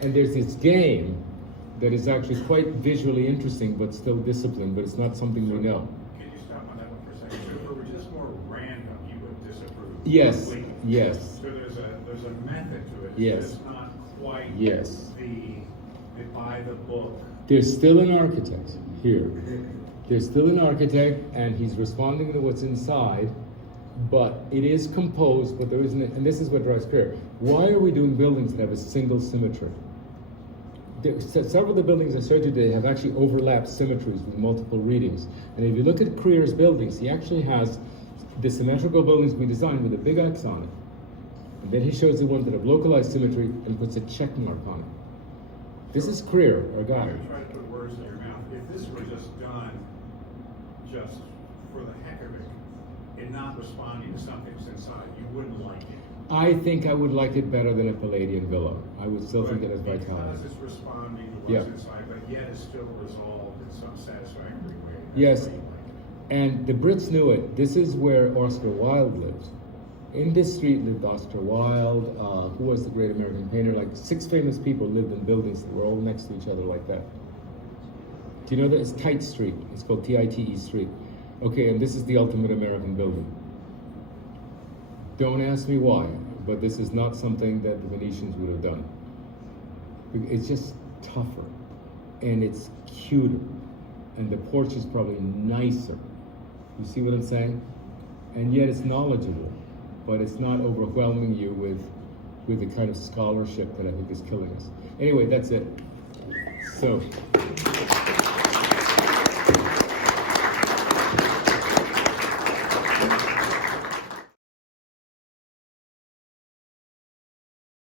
And there's this game that is actually quite visually interesting, but still disciplined, but it's not something we know. can you stop on that one for a second? So if it were just more random, you would disapprove. Yes, completely. yes, So there's a method to it. Yes. It's not quite yes. the by the book. There's still an architect here. There's still an architect, and he's responding to what's inside, but it is composed, but there isn't, and this is what drives clear. Why are we doing buildings that have a single symmetry? Several of the buildings I showed you today have actually overlapped symmetries with multiple readings. And if you look at Creer's buildings, he actually has the symmetrical buildings we designed with a big X on it. And then he shows the ones that have localized symmetry and puts a check mark on it. This is Creer, our guy. I'm trying to put words in your mouth. If this were just done just for the heck of it and not responding to something that's inside, you wouldn't like it. I think I would like it better than a Palladian villa. I would still think it has But vitality. because it's responding to Yeah. what's inside, but yet it's still resolved in some satisfactory way. That's Yes, why you like it. and the Brits knew it. This is where Oscar Wilde lives. In this street lived Oscar Wilde, who was the great American painter. Like 6 famous people lived in buildings that were all next to each other like that. Do you know that it's Tite Street? It's called Tite Street. Okay, and this is the ultimate American building. Don't ask me why, but this is not something that the Venetians would have done. It's just tougher, and it's cuter, and the porch is probably nicer. You see what I'm saying? And yet it's knowledgeable, but it's not overwhelming you with the kind of scholarship that I think is killing us. Anyway, that's it. So.